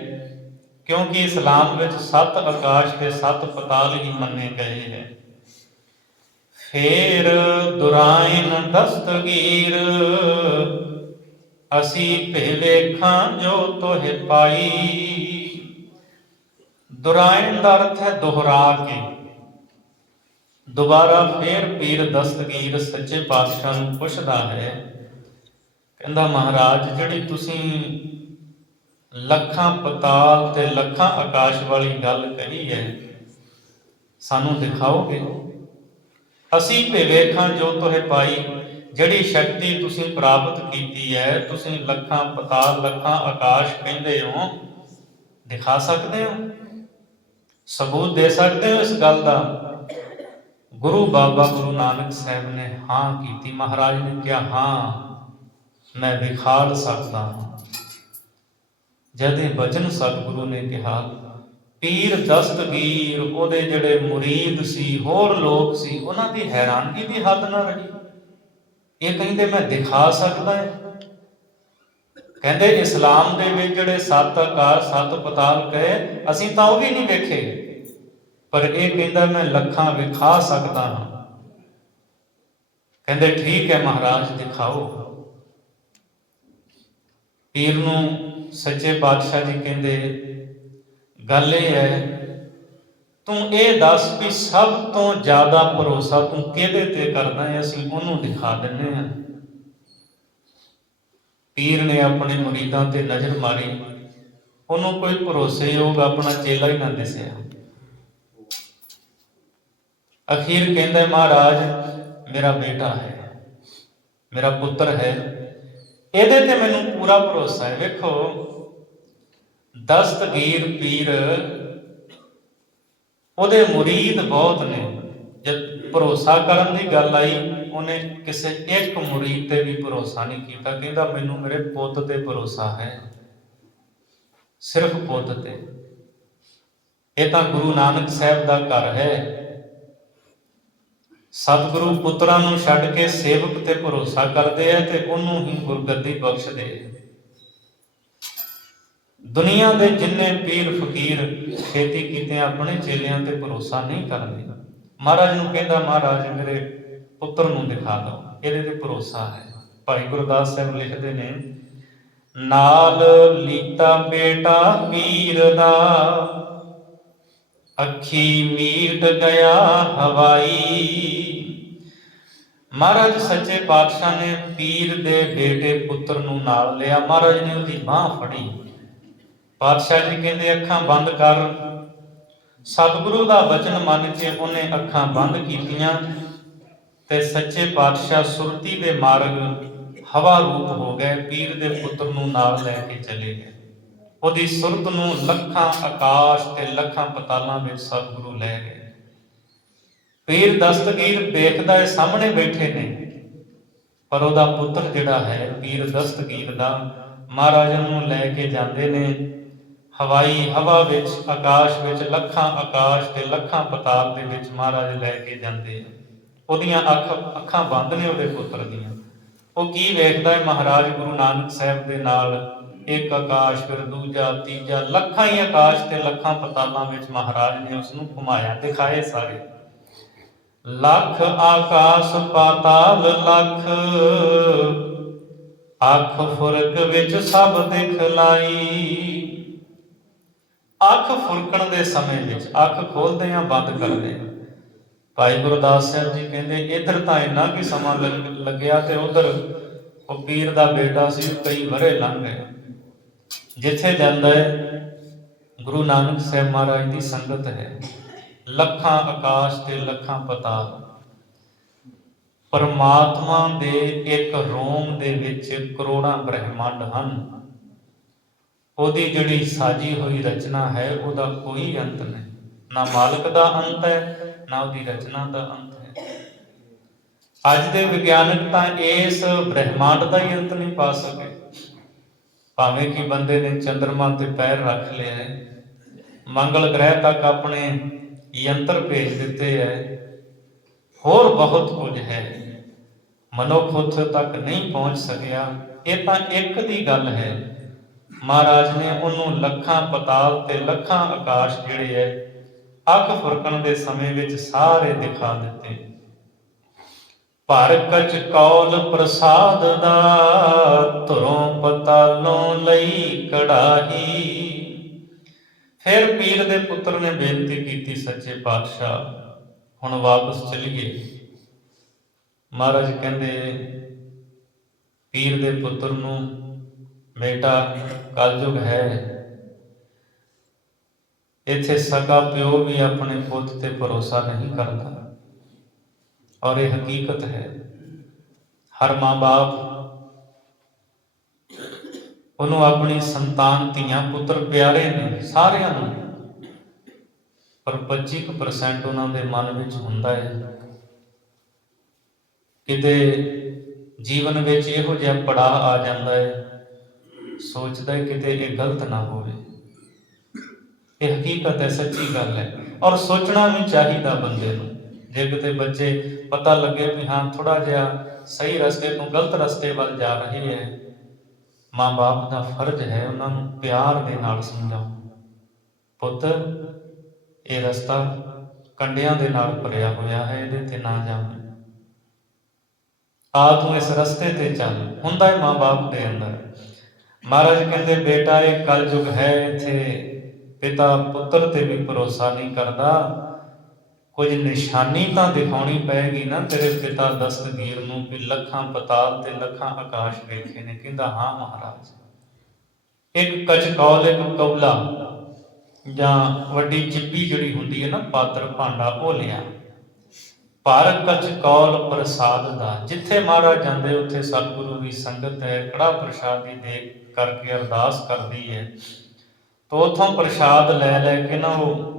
ਕਿਉਂਕਿ ਇਸਲਾਮ ਵਿੱਚ 7 ਆਕਾਸ਼ ਤੇ 7 ਪਤਾਲ ਹੀ ਮੰਨੇ ਗਏ ਹੈ। ਫੇਰ ਦੁਰਾਇਨ ਦਸਤਗੀਰ, ਅਸੀਂ ਭੇਵੇਖਾਂ ਜੋ ਤੋਹਿ ਪਾਈ। ਦੁਰਾਇਨ ਦਾ ਅਰਥ ਹੈ ਦੁਹਰਾ ਕੇ। ਦੁਬਾਰਾ ਫੇਰ ਪੀਰ ਦਸਤਗੀਰ ਸੱਚੇ ਪਾਤਸ਼ਾਹ ਨੂੰ ਪੁੱਛਦਾ ਹੈ, ਕਹਿੰਦਾ ਮਹਾਰਾਜ, ਜਿਹੜੀ ਤੁਸੀਂ ਲੱਖਾਂ ਪਤਾਲ ਤੇ ਲੱਖਾਂ ਆਕਾਸ਼ ਵਾਲੀ ਗੱਲ ਕਹੀ ਹੈ, ਸਾਨੂੰ ਦਿਖਾਓਗੇ? ਅਸੀਂ ਭੇਵੇਖਾਂ ਜੋ ਤੋਹਿ ਪਾਈ, ਜਿਹੜੀ ਸ਼ਕਤੀ ਤੁਸੀਂ ਪ੍ਰਾਪਤ ਕੀਤੀ ਹੈ, ਤੁਸੀਂ ਲੱਖਾਂ ਪਤਾਲ ਲੱਖਾਂ ਆਕਾਸ਼ ਕਹਿੰਦੇ ਹੋ, ਦਿਖਾ ਸਕਦੇ ਹੋ? ਸਬੂਤ ਦੇ ਸਕਦੇ ਹੋ ਇਸ ਗੱਲ ਦਾ? ਗੁਰੂ ਬਾਬਾ ਗੁਰੂ ਨਾਨਕ ਸਾਹਿਬ ਨੇ ਹਾਂ ਕੀਤੀ। ਮਹਾਰਾਜ ਨੇ ਕਿਹਾ, ਹਾਂ ਮੈਂ ਵਿਖਾਲ ਸਕਦਾ ਹਾਂ। ਜਦ ਇਹ ਬਚਨ ਸਤਿਗੁਰੂ ਨੇ ਕਿਹਾ, ਪੀਰ ਦਸਤਗੀਰ, ਉਹਦੇ ਜਿਹੜੇ ਮੁਰੀਦ ਸੀ, ਹੋਰ ਲੋਕ ਸੀ, ਉਹਨਾਂ ਦੀ ਹੈਰਾਨਗੀ ਦੀ ਹੱਦ ਨਾ ਰਹੀ। ਇਹ ਕਹਿੰਦੇ ਮੈਂ ਦਿਖਾ ਸਕਦਾ ਹੈ। ਕਹਿੰਦੇ ਇਸਲਾਮ ਦੇ ਵਿੱਚ ਜਿਹੜੇ 7 ਆਕਾਸ਼ 7 ਪਤਾਲ ਕਹੇ, ਅਸੀਂ ਤਾਂ ਉਹ ਵੀ ਨਹੀਂ ਵੇਖੇ, ਪਰ ਇਹ ਕਹਿੰਦਾ ਮੈਂ ਲੱਖਾਂ ਵਿਖਾ ਸਕਦਾ ਹਾਂ। ਕਹਿੰਦੇ ਠੀਕ ਹੈ ਮਹਾਰਾਜ, ਦਿਖਾਓ। ਪੀਰ ਨੂੰ ਸੱਚੇ ਪਾਤਸ਼ਾਹ ਜੀ ਕਹਿੰਦੇ, ਗੱਲ ਇਹ ਹੈ, ਤੂੰ ਇਹ ਦੱਸ ਵੀ ਸਭ ਤੋਂ ਜ਼ਿਆਦਾ ਭਰੋਸਾ ਤੂੰ ਕਿਹਦੇ ਤੇ ਕਰਦਾ ਹੈ, ਅਸੀਂ ਉਹਨੂੰ ਦਿਖਾ ਦਿੰਦੇ ਹਾਂ। ਪੀਰ ਨੇ ਆਪਣੇ ਮੁਰੀਦਾਂ ਤੇ ਨਜ਼ਰ ਮਾਰੀ, ਉਹਨੂੰ ਕੋਈ ਭਰੋਸੇਯੋਗ ਆਪਣਾ ਚੇਲਾ ਹੀ ਨਾ ਦਿਸਿਆ। ਅਖੀਰ ਕਹਿੰਦਾ, ਮਹਾਰਾਜ ਮੇਰਾ ਬੇਟਾ ਹੈ, ਮੇਰਾ ਪੁੱਤਰ ਹੈ, ਇਹਦੇ ਤੇ ਮੈਨੂੰ ਪੂਰਾ ਭਰੋਸਾ ਹੈ। ਵੇਖੋ ਦਸਤਗੀਰ ਪੀਰ, ਉਹਦੇ ਮੁਰੀਦ ਬਹੁਤ ਨੇ। ਜਦ ਭਰੋਸਾ ਕਰਨ ਦੀ ਗੱਲ ਆਈ, ਉਹਨੇ ਕਿਸੇ ਇੱਕ ਮੁਰੀਦ ਤੇ ਵੀ ਭਰੋਸਾ ਨਹੀਂ ਕੀਤਾ। ਕਹਿੰਦਾ ਮੈਨੂੰ ਮੇਰੇ ਪੁੱਤ ਤੇ ਭਰੋਸਾ ਹੈ, ਸਿਰਫ ਪੁੱਤ ਤੇ। ਇਹ ਤਾਂ ਗੁਰੂ ਨਾਨਕ ਸਾਹਿਬ ਦਾ ਘਰ ਹੈ। ਸਤਿਗੁਰੂ ਪੁੱਤਰਾਂ ਨੂੰ ਛੱਡ ਕੇ ਸੇਵਕ ਤੇ ਭਰੋਸਾ ਕਰਦੇ ਆ ਤੇ ਉਹਨੂੰ ਹੀ ਗੁਰਗੱਦੀ ਬਖਸ਼ਦੇ। ਦੁਨੀਆ ਦੇ ਜਿੰਨੇ ਪੀਰ ਫਕੀਰ ਖੇਤੀ ਕੀਤੇ ਆਪਣੇ ਚੇਲਿਆਂ ਤੇ ਭਰੋਸਾ ਨਹੀਂ ਕਰਦੇ। ਮਹਾਰਾਜ ਨੂੰ ਕਹਿੰਦਾ, ਮਹਾਰਾਜ ਮੇਰੇ ਪੁੱਤਰ ਨੂੰ ਦਿਖਾ ਦਿਓ, ਇਹਦੇ ਤੇ ਭਰੋਸਾ ਹੈ। ਭਾਈ ਗੁਰਦਾਸ ਸਾਹਿਬ ਲਿਖਦੇ ਨੇ, ਨਾਲ ਲੀਤਾ ਬੇਟਾ ਪੀਰ ਦਾ, ਅੱਖੀ ਮੀਟ ਗਿਆ ਹਵਾਈ। ਮਹਾਰਾਜ ਸੱਚੇ ਪਾਤਸ਼ਾਹ ਨੇ ਪੀਰ ਦੇ ਬੇਟੇ ਪੁੱਤਰ ਨੂੰ ਨਾਲ ਲਿਆ। ਮਹਾਰਾਜ ਨੇ ਉਹਦੀ ਬਾਂਹ ਫੜੀ। ਪਾਤਸ਼ਾਹ ਜੀ ਕਹਿੰਦੇ ਅੱਖਾਂ ਬੰਦ ਕਰ। ਸਤਿਗੁਰੂ ਦਾ ਬਚਨ ਮੰਨ ਕੇ ਉਹਨੇ ਅੱਖਾਂ ਬੰਦ ਕੀਤੀਆਂ ਤੇ ਸੱਚੇ ਪਾਤਸ਼ਾਹ ਸੁਰਤੀ ਦੇ ਮਾਰਗ ਹਵਾ ਰੂਪ ਹੋ ਗਏ। ਪੀਰ ਦੇ ਪੁੱਤਰ ਨੂੰ ਨਾਲ ਲੈ ਕੇ ਚਲੇ ਗਏ। ਉਹਦੀ ਸੁਰਤ ਨੂੰ ਲੱਖਾਂ ਆਕਾਸ਼ ਤੇ ਲੱਖਾਂ ਪਤਾਲਾਂ ਵਿੱਚ ਸਤਿਗੁਰੂ ਲੈ ਗਏ। ਪੀਰ ਦਸਤਗੀਰ ਵੇਖਦਾ ਹੈ ਸਾਹਮਣੇ ਬੈਠੇ ਨੇ, ਪਰ ਉਹਦਾ ਪੁੱਤਰ ਜਿਹੜਾ ਹੈ ਪੀਰ ਦਸਤਗੀਰ ਦਾ, ਮਹਾਰਾਜ ਨੂੰ ਲੈ ਕੇ ਜਾਂਦੇ ਨੇ ਹਵਾਈ ਹਵਾ ਵਿੱਚ, ਆਕਾਸ਼ ਵਿੱਚ, ਲੱਖਾਂ ਆਕਾਸ਼ ਤੇ ਲੱਖਾਂ ਪਤਾਲ ਦੇ ਵਿੱਚ ਮਹਾਰਾਜ ਲੈ ਕੇ ਜਾਂਦੇ। ਉਹਦੀਆਂ ਅੱਖਾਂ ਬੰਦ ਨੇ ਉਹਦੇ ਪੁੱਤਰ ਦੀਆਂ। ਉਹ ਕੀ ਵੇਖਦਾ ਹੈ? ਮਹਾਰਾਜ ਗੁਰੂ ਨਾਨਕ ਸਾਹਿਬ ਦੇ ਨਾਲ ਇੱਕ ਆਕਾਸ਼, ਫਿਰ ਦੂਜਾ, ਤੀਜਾ, ਲੱਖਾਂ ਹੀ ਆਕਾਸ਼ ਤੇ ਲੱਖਾਂ ਪਤਾਲਾਂ ਵਿੱਚ ਮਹਾਰਾਜ ਨੇ ਉਸ ਨੂੰ ਘੁਮਾਇਆ, ਦਿਖਾਏ ਸਾਰੇ। ਲੱਖ ਆਕਾਸ਼ ਪਾਤਾਲ ਲੱਖ, ਅੱਖ ਫੁਰਕ ਵਿੱਚ ਸਭ ਦਿਖਲਾਈ। ਅੱਖ ਫੁਰਕਣ ਦੇ ਸਮੇਂ ਵਿੱਚ, ਅੱਖ ਖੋਲਦੇ ਆ ਬੰਦ ਕਰਦੇ ਆ। ਭਾਈ ਗੁਰਦਾਸ ਸਾਹਿਬ ਜੀ ਕਹਿੰਦੇ ਇੱਧਰ ਤਾਂ ਇੰਨਾ ਕੀ ਸਮਾਂ ਲੱਗਿਆ ਤੇ ਉਧਰ ਉਹ ਪੀਰ ਦਾ ਬੇਟਾ ਸੀ, ਕਈ ਵਰੇ ਲੰਘ ਗਏ। ਜਿੱਥੇ ਜਾਂਦਾ ਹੈ ਗੁਰੂ ਨਾਨਕ ਸਾਹਿਬ ਮਹਾਰਾਜ ਦੀ ਸੰਗਤ ਹੈ, ਲੱਖਾਂ ਆਕਾਸ਼ ਤੇ ਲੱਖਾਂ ਪਤਾਲ। ਪਰਮਾਤਮਾ ਦੇ ਇੱਕ ਰੋਮ ਦੇ ਵਿੱਚ ਕਰੋੜਾਂ ਬ੍ਰਹਿਮੰਡ ਹਨ। ਉਹਦੀ ਜਿਹੜੀ ਸਾਜੀ ਹੋਈ ਰਚਨਾ ਹੈ ਉਹਦਾ ਕੋਈ ਅੰਤ ਨਹੀਂ। ਨਾ ਮਾਲਕ ਦਾ ਅੰਤ ਹੈ, ਨਾ ਉਹਦੀ ਰਚਨਾ ਦਾ ਅੰਤ ਹੈ। ਅੱਜ ਦੇ ਵਿਗਿਆਨਕ ਤਾਂ ਇਸ ਬ੍ਰਹਿਮੰਡ ਦਾ ਹੀ ਅੰਤ ਨਹੀਂ ਪਾ ਸਕੇ। ਭਾਵੇਂ ਕਿ ਬੰਦੇ ਨੇ ਚੰਦਰਮਾ ਤੇ ਪੈਰ ਰੱਖ ਲਿਆ ਹੈ, ਮੰਗਲ ਗ੍ਰਹਿ ਤੱਕ ਆਪਣੇ ਯੰਤਰ ਭੇਜ ਦਿੱਤੇ ਹੈ, ਹੋਰ ਬਹੁਤ ਕੁਝ ਹੈ, ਮਨੁੱਖ ਉੱਥੇ ਤੱਕ ਨਹੀਂ ਪਹੁੰਚ ਸਕਿਆ। ਇਹ ਤਾਂ ਇੱਕ ਦੀ ਗੱਲ ਹੈ। ਮਹਾਰਾਜ ਨੇ ਉਹਨੂੰ ਲੱਖਾਂ ਪਤਾਲ ਤੇ ਲੱਖਾਂ ਆਕਾਸ਼ ਜਿਹੜੇ ਹੈ ਅੱਖ ਫੁਰਕਣ ਦੇ ਸਮੇਂ ਵਿੱਚ ਸਾਰੇ ਦਿਖਾ ਦਿੱਤੇ। ਭਰ ਕਚ ਕੌਲ ਪ੍ਰਸਾਦ ਦਾ, ਧੁਰੋਂ ਪਤਾਲੋਂ ਲਈ ਕੜਾਹੀ। ਫਿਰ ਪੀਰ ਦੇ ਪੁੱਤਰ ਨੇ ਬੇਨਤੀ ਕੀਤੀ, ਸੱਚੇ ਪਾਤਸ਼ਾਹ ਹੁਣ ਵਾਪਸ ਚਲੀਏ। ਮਹਾਰਾਜ ਕਹਿੰਦੇ ਪੀਰ ਦੇ ਪੁੱਤਰ ਨੂੰ, ਬੇਟਾ ਕਲਯੁਗ ਹੈ, ਇੱਥੇ ਸਕਾ ਪਿਓ ਵੀ ਆਪਣੇ ਪੁੱਤ ਤੇ ਭਰੋਸਾ ਨਹੀਂ ਕਰਦਾ, ਔਰ ਇਹ ਹਕੀਕਤ ਹੈ। ਹਰ ਮਾਂ ਬਾਪ ਉਹਨੂੰ ਆਪਣੀ ਸੰਤਾਨ, ਧੀਆਂ ਪੁੱਤਰ ਪਿਆਰੇ ਨੇ ਸਾਰਿਆਂ ਨੂੰ, ਪਰ 25% ਉਹਨਾਂ ਦੇ ਮਨ ਵਿੱਚ ਹੁੰਦਾ ਹੈ ਕਿਤੇ ਜੀਵਨ ਵਿੱਚ ਇਹੋ ਜਿਹਾ ਪੜਾਅ ਆ ਜਾਂਦਾ ਹੈ, ਸੋਚਦਾ ਹੈ ਕਿਤੇ ਇਹ ਗਲਤ ਨਾ ਹੋਵੇ। ਇਹ ਹਕੀਕਤ ਹੈ, ਸੱਚੀ ਗੱਲ ਹੈ, ਔਰ ਸੋਚਣਾ ਵੀ ਚਾਹੀਦਾ ਬੰਦੇ ਨੂੰ। ਜੇ ਕਿਤੇ ਬੱਚੇ ਪਤਾ ਲੱਗੇ ਵੀ ਹਾਂ ਥੋੜਾ ਜਿਹਾ ਸਹੀ ਰਸਤੇ ਤੋਂ ਗਲਤ ਰਸਤੇ ਵੱਲ ਜਾ ਰਹੇ ਹੈ, ਮਾਂ ਬਾਪ ਦਾ ਫਰਜ਼ ਹੈ ਉਹਨਾਂ ਨੂੰ ਪਿਆਰ ਦੇ ਨਾਲ ਸਮਝਾਉਣਾ, ਪੁੱਤ ਇਹ ਰਸਤਾ ਕੰਡਿਆਂ ਦੇ ਨਾਲ ਭਰਿਆ ਹੋਇਆ ਹੈ, ਇਹਦੇ ਤੇ ਨਾ ਜਾਵੇਂ, ਆ ਤੂੰ ਇਸ ਰਸਤੇ ਤੇ ਚੱਲ। ਹੁੰਦਾ ਹੈ ਮਾਂ ਬਾਪ ਦੇ ਅੰਦਰ। ਮਹਾਰਾਜ ਕਹਿੰਦੇ ਬੇਟਾ ਇਹ ਕਲਯੁਗ ਹੈ, ਇੱਥੇ ਪਿਤਾ ਪੁੱਤਰ ਤੇ ਵੀ ਭਰੋਸਾ ਨਹੀਂ ਕਰਦਾ, ਕੁਝ ਨਿਸ਼ਾਨੀ ਤਾਂ ਦਿਖਾਉਣੀ ਪਏਗੀ ਨਾ ਤੇਰੇ ਪਿਤਾ ਦਸਤਗੀਰ ਨੂੰ ਵੀ ਲੱਖਾਂ ਪਤਾਲ ਤੇ ਲੱਖਾਂ ਆਕਾਸ਼ ਵੇਖੇ ਨੇ। ਕਹਿੰਦਾ ਹਾਂ ਮਹਾਰਾਜ। ਇੱਕ ਕਚਕੌਲ, ਇੱਕ ਕੌਲਾ ਜਾਂ ਵੱਡੀ ਚਿੱਪੀ ਜਿਹੜੀ ਹੁੰਦੀ ਹੈ ਨਾ, ਪਾਤਰ ਭਾਂਡਾ, ਉਹ ਲਿਆ। ਭਰ ਕਚਕੌਲ ਪ੍ਰਸਾਦ ਦਾ। ਜਿੱਥੇ ਮਹਾਰਾਜ ਜਾਂਦੇ ਉੱਥੇ ਸਤਿਗੁਰੂ ਦੀ ਸੰਗਤ ਹੈ, ਕੜਾਹ ਪ੍ਰਸ਼ਾਦ ਦੀ ਦੇਗ ਕਰਕੇ ਅਰਦਾਸ ਕਰਦੀ ਹੈ, ਤਾਂ ਉੱਥੋਂ ਪ੍ਰਸ਼ਾਦ ਲੈ ਲੈ ਕੇ ਨਾ ਉਹ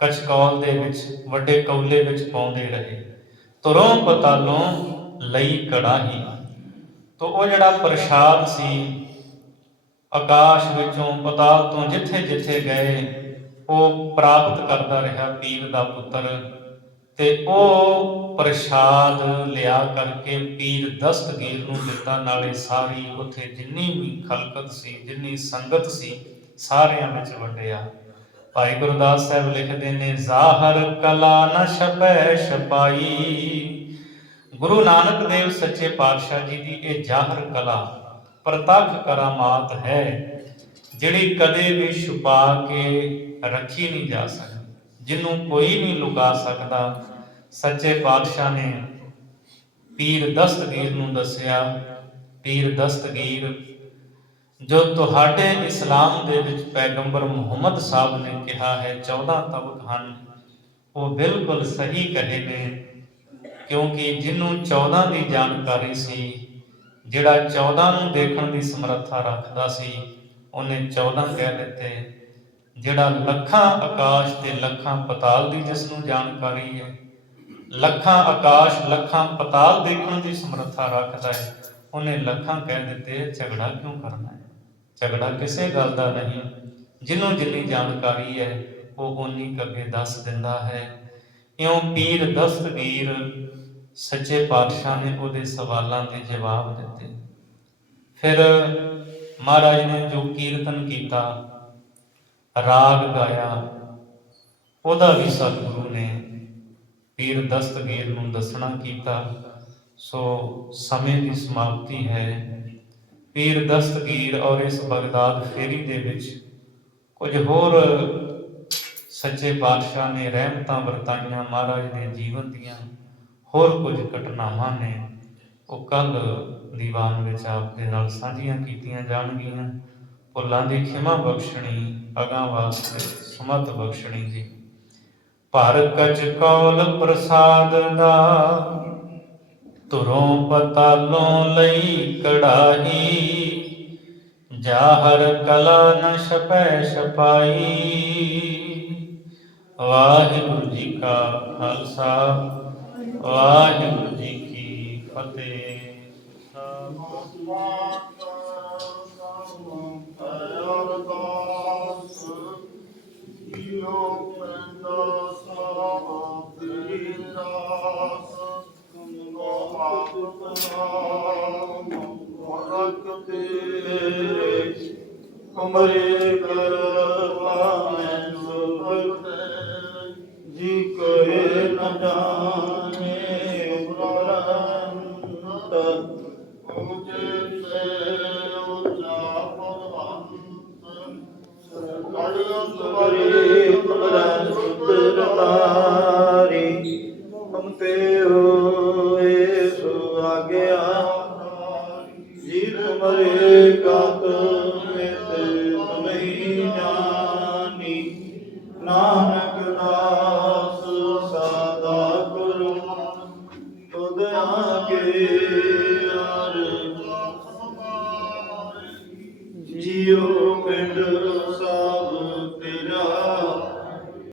ਕਚਕੌਲ ਦੇ ਵਿੱਚ, ਵੱਡੇ ਕੌਲੇ ਵਿੱਚ ਪਾਉਂਦੇ ਰਹੇ। ਧੁਰੋਂ ਪਤਾਲੋਂ ਲਈ ਕੜਾਹੀ। ਤਾਂ ਉਹ ਜਿਹੜਾ ਪ੍ਰਸ਼ਾਦ ਸੀ ਆਕਾਸ਼ ਵਿੱਚੋਂ, ਪਤਾਲ ਤੋਂ, ਜਿੱਥੇ ਜਿੱਥੇ ਗਏ ਉਹ ਪ੍ਰਾਪਤ ਕਰਦਾ ਰਿਹਾ ਪੀਰ ਦਾ ਪੁੱਤਰ। ਤੇ ਉਹ ਪ੍ਰਸ਼ਾਦ ਲਿਆ ਕਰਕੇ ਪੀਰ ਦਸਤਗੀਰ ਨੂੰ ਦਿੱਤਾ। ਨਾਲੇ ਸਾਰੀ ਉੱਥੇ ਜਿੰਨੀ ਵੀ ਖਲਕਤ ਸੀ, ਜਿੰਨੀ ਸੰਗਤ ਸੀ, ਸਾਰਿਆਂ ਵਿੱਚ ਵੰਡਿਆ। ਭਾਈ ਗੁਰਦਾਸ ਸਾਹਿਬ ਲਿਖਦੇ ਨੇ, ਜ਼ਾਹਰ ਕਲਾ ਨ ਛਪੈ ਛਪਾਈ। ਗੁਰੂ ਨਾਨਕ ਦੇਵ ਸੱਚੇ ਪਾਤਸ਼ਾਹ ਜੀ ਦੀ ਇਹ ਜ਼ਾਹਰ ਕਲਾ, ਪ੍ਰਤੱਖ ਕਰਾਮਾਤ ਹੈ, ਜਿਹੜੀ ਕਦੇ ਵੀ ਛੁਪਾ ਕੇ ਰੱਖੀ ਨਹੀਂ ਜਾ ਸਕਦੀ। ਜਿਹਨੂੰ ਕੋਈ ਨਹੀਂ ਲੁਕਾ ਸਕਦਾ। ਸੱਚੇ ਪਾਤਸ਼ਾਹ ਨੇ ਪੀਰ ਦਸਤਗੀਰ ਨੂੰ ਦੱਸਿਆ, ਪੀਰ ਦਸਤਗੀਰ, ਜੋ ਤੁਹਾਡੇ ਇਸਲਾਮ ਦੇ ਵਿੱਚ ਪੈਗੰਬਰ ਮੁਹੰਮਦ ਸਾਹਿਬ ਨੇ ਕਿਹਾ ਹੈ 14 ਤਬਕ ਹਨ, ਉਹ ਬਿਲਕੁਲ ਸਹੀ ਕਹੇ ਨੇ। ਕਿਉਂਕਿ ਜਿਹਨੂੰ 14 ਦੀ ਜਾਣਕਾਰੀ ਸੀ, ਜਿਹੜਾ 14 ਨੂੰ ਦੇਖਣ ਦੀ ਸਮਰੱਥਾ ਰੱਖਦਾ ਸੀ, ਉਹਨੇ 14 ਕਹਿ ਦਿੱਤੇ। ਜਿਹੜਾ ਲੱਖਾਂ ਆਕਾਸ਼ ਤੇ ਲੱਖਾਂ ਪਤਾਲ ਦੀ ਜਿਸ ਨੂੰ ਜਾਣਕਾਰੀ ਹੈ, ਲੱਖਾਂ ਆਕਾਸ਼ ਲੱਖਾਂ ਪਤਾਲ ਦੇਖਣ ਦੀ ਸਮਰੱਥਾ ਰੱਖਦਾ ਹੈ, ਉਹਨੇ ਲੱਖਾਂ ਕਹਿ ਦਿੱਤੇ। ਝਗੜਾ ਕਿਉਂ ਕਰਨਾ ਹੈ? ਝਗੜਾ ਕਿਸੇ ਗੱਲ ਦਾ ਨਹੀਂ। ਜਿਹਨੂੰ ਜਿੰਨੀ ਜਾਣਕਾਰੀ ਹੈ ਉਹ ਓਨੀ ਅੱਗੇ ਦੱਸ ਦਿੰਦਾ ਹੈ। ਇਉਂ ਪੀਰ ਦਸਤਗੀਰ ਸੱਚੇ ਪਾਤਸ਼ਾਹ ਨੇ ਉਹਦੇ ਸਵਾਲਾਂ ਦੇ ਜਵਾਬ ਦਿੱਤੇ। ਫਿਰ ਮਹਾਰਾਜ ਨੇ ਜੋ ਕੀਰਤਨ ਕੀਤਾ, ਰਾਗ ਗਾਇਆ, ਉਹਦਾ ਵੀ ਸਤਿਗੁਰੂ ਨੇ ਪੀਰ ਦਸਤਗੀਰ ਨੂੰ ਦੱਸਣਾ ਕੀਤਾ। ਸੋ ਸਮੇਂ ਦੀ ਸਮਾਪਤੀ ਹੈ। ਪੀਰ ਦਸਤਗੀਰ ਔਰ ਇਸ ਬਗਦਾਦ ਫੇਰੀ ਦੇ ਵਿੱਚ ਕੁਝ ਹੋਰ ਸੱਚੇ ਪਾਤਸ਼ਾਹ ਨੇ ਰਹਿਮਤਾਂ ਵਰਤਾਈਆਂ ਮਹਾਰਾਜ ਦੇ ਜੀਵਨ ਦੀਆਂ, ਹੋਰ ਕੁਝ ਘਟਨਾਵਾਂ ਨੇ, ਉਹ ਕੱਲ ਦੀਵਾਨ ਵਿੱਚ ਆਪ ਦੇ ਨਾਲ ਸਾਂਝੀਆਂ ਕੀਤੀਆਂ ਜਾਣਗੀਆਂ। ਭੁੱਲਾਂ ਦੀ ਖਿਮਾ ਬਖਸ਼ਣੀ, ਅਗਾਂਹ ਵਾਸਤੇ ਸੁਮਤ ਬਖਸ਼ਣੀ ਜੀ। ਭਰ ਕਚ ਕੌਲ ਪ੍ਰਸਾਦ ਦਾ, ਧੁਰੋਂ ਪਤਾਲੋਂ ਲਈ ਕੜਾਹੀ, ਜਾਹਰ ਕਲਾ ਨ ਛਪੈ ਛਪਾਈ। ਵਾਹਿਗੁਰੂ ਜੀ ਕਾ ਖਾਲਸਾ, ਵਾਹਿਗੁਰੂ ਜੀ ਕੀ ਫਤਿਹ। ਹਮਰੇ ਕਰਵਾਵੇਂ ਸੁਭਤੇ ਜੀ ਕੋਏ ਨ ਜਾਣ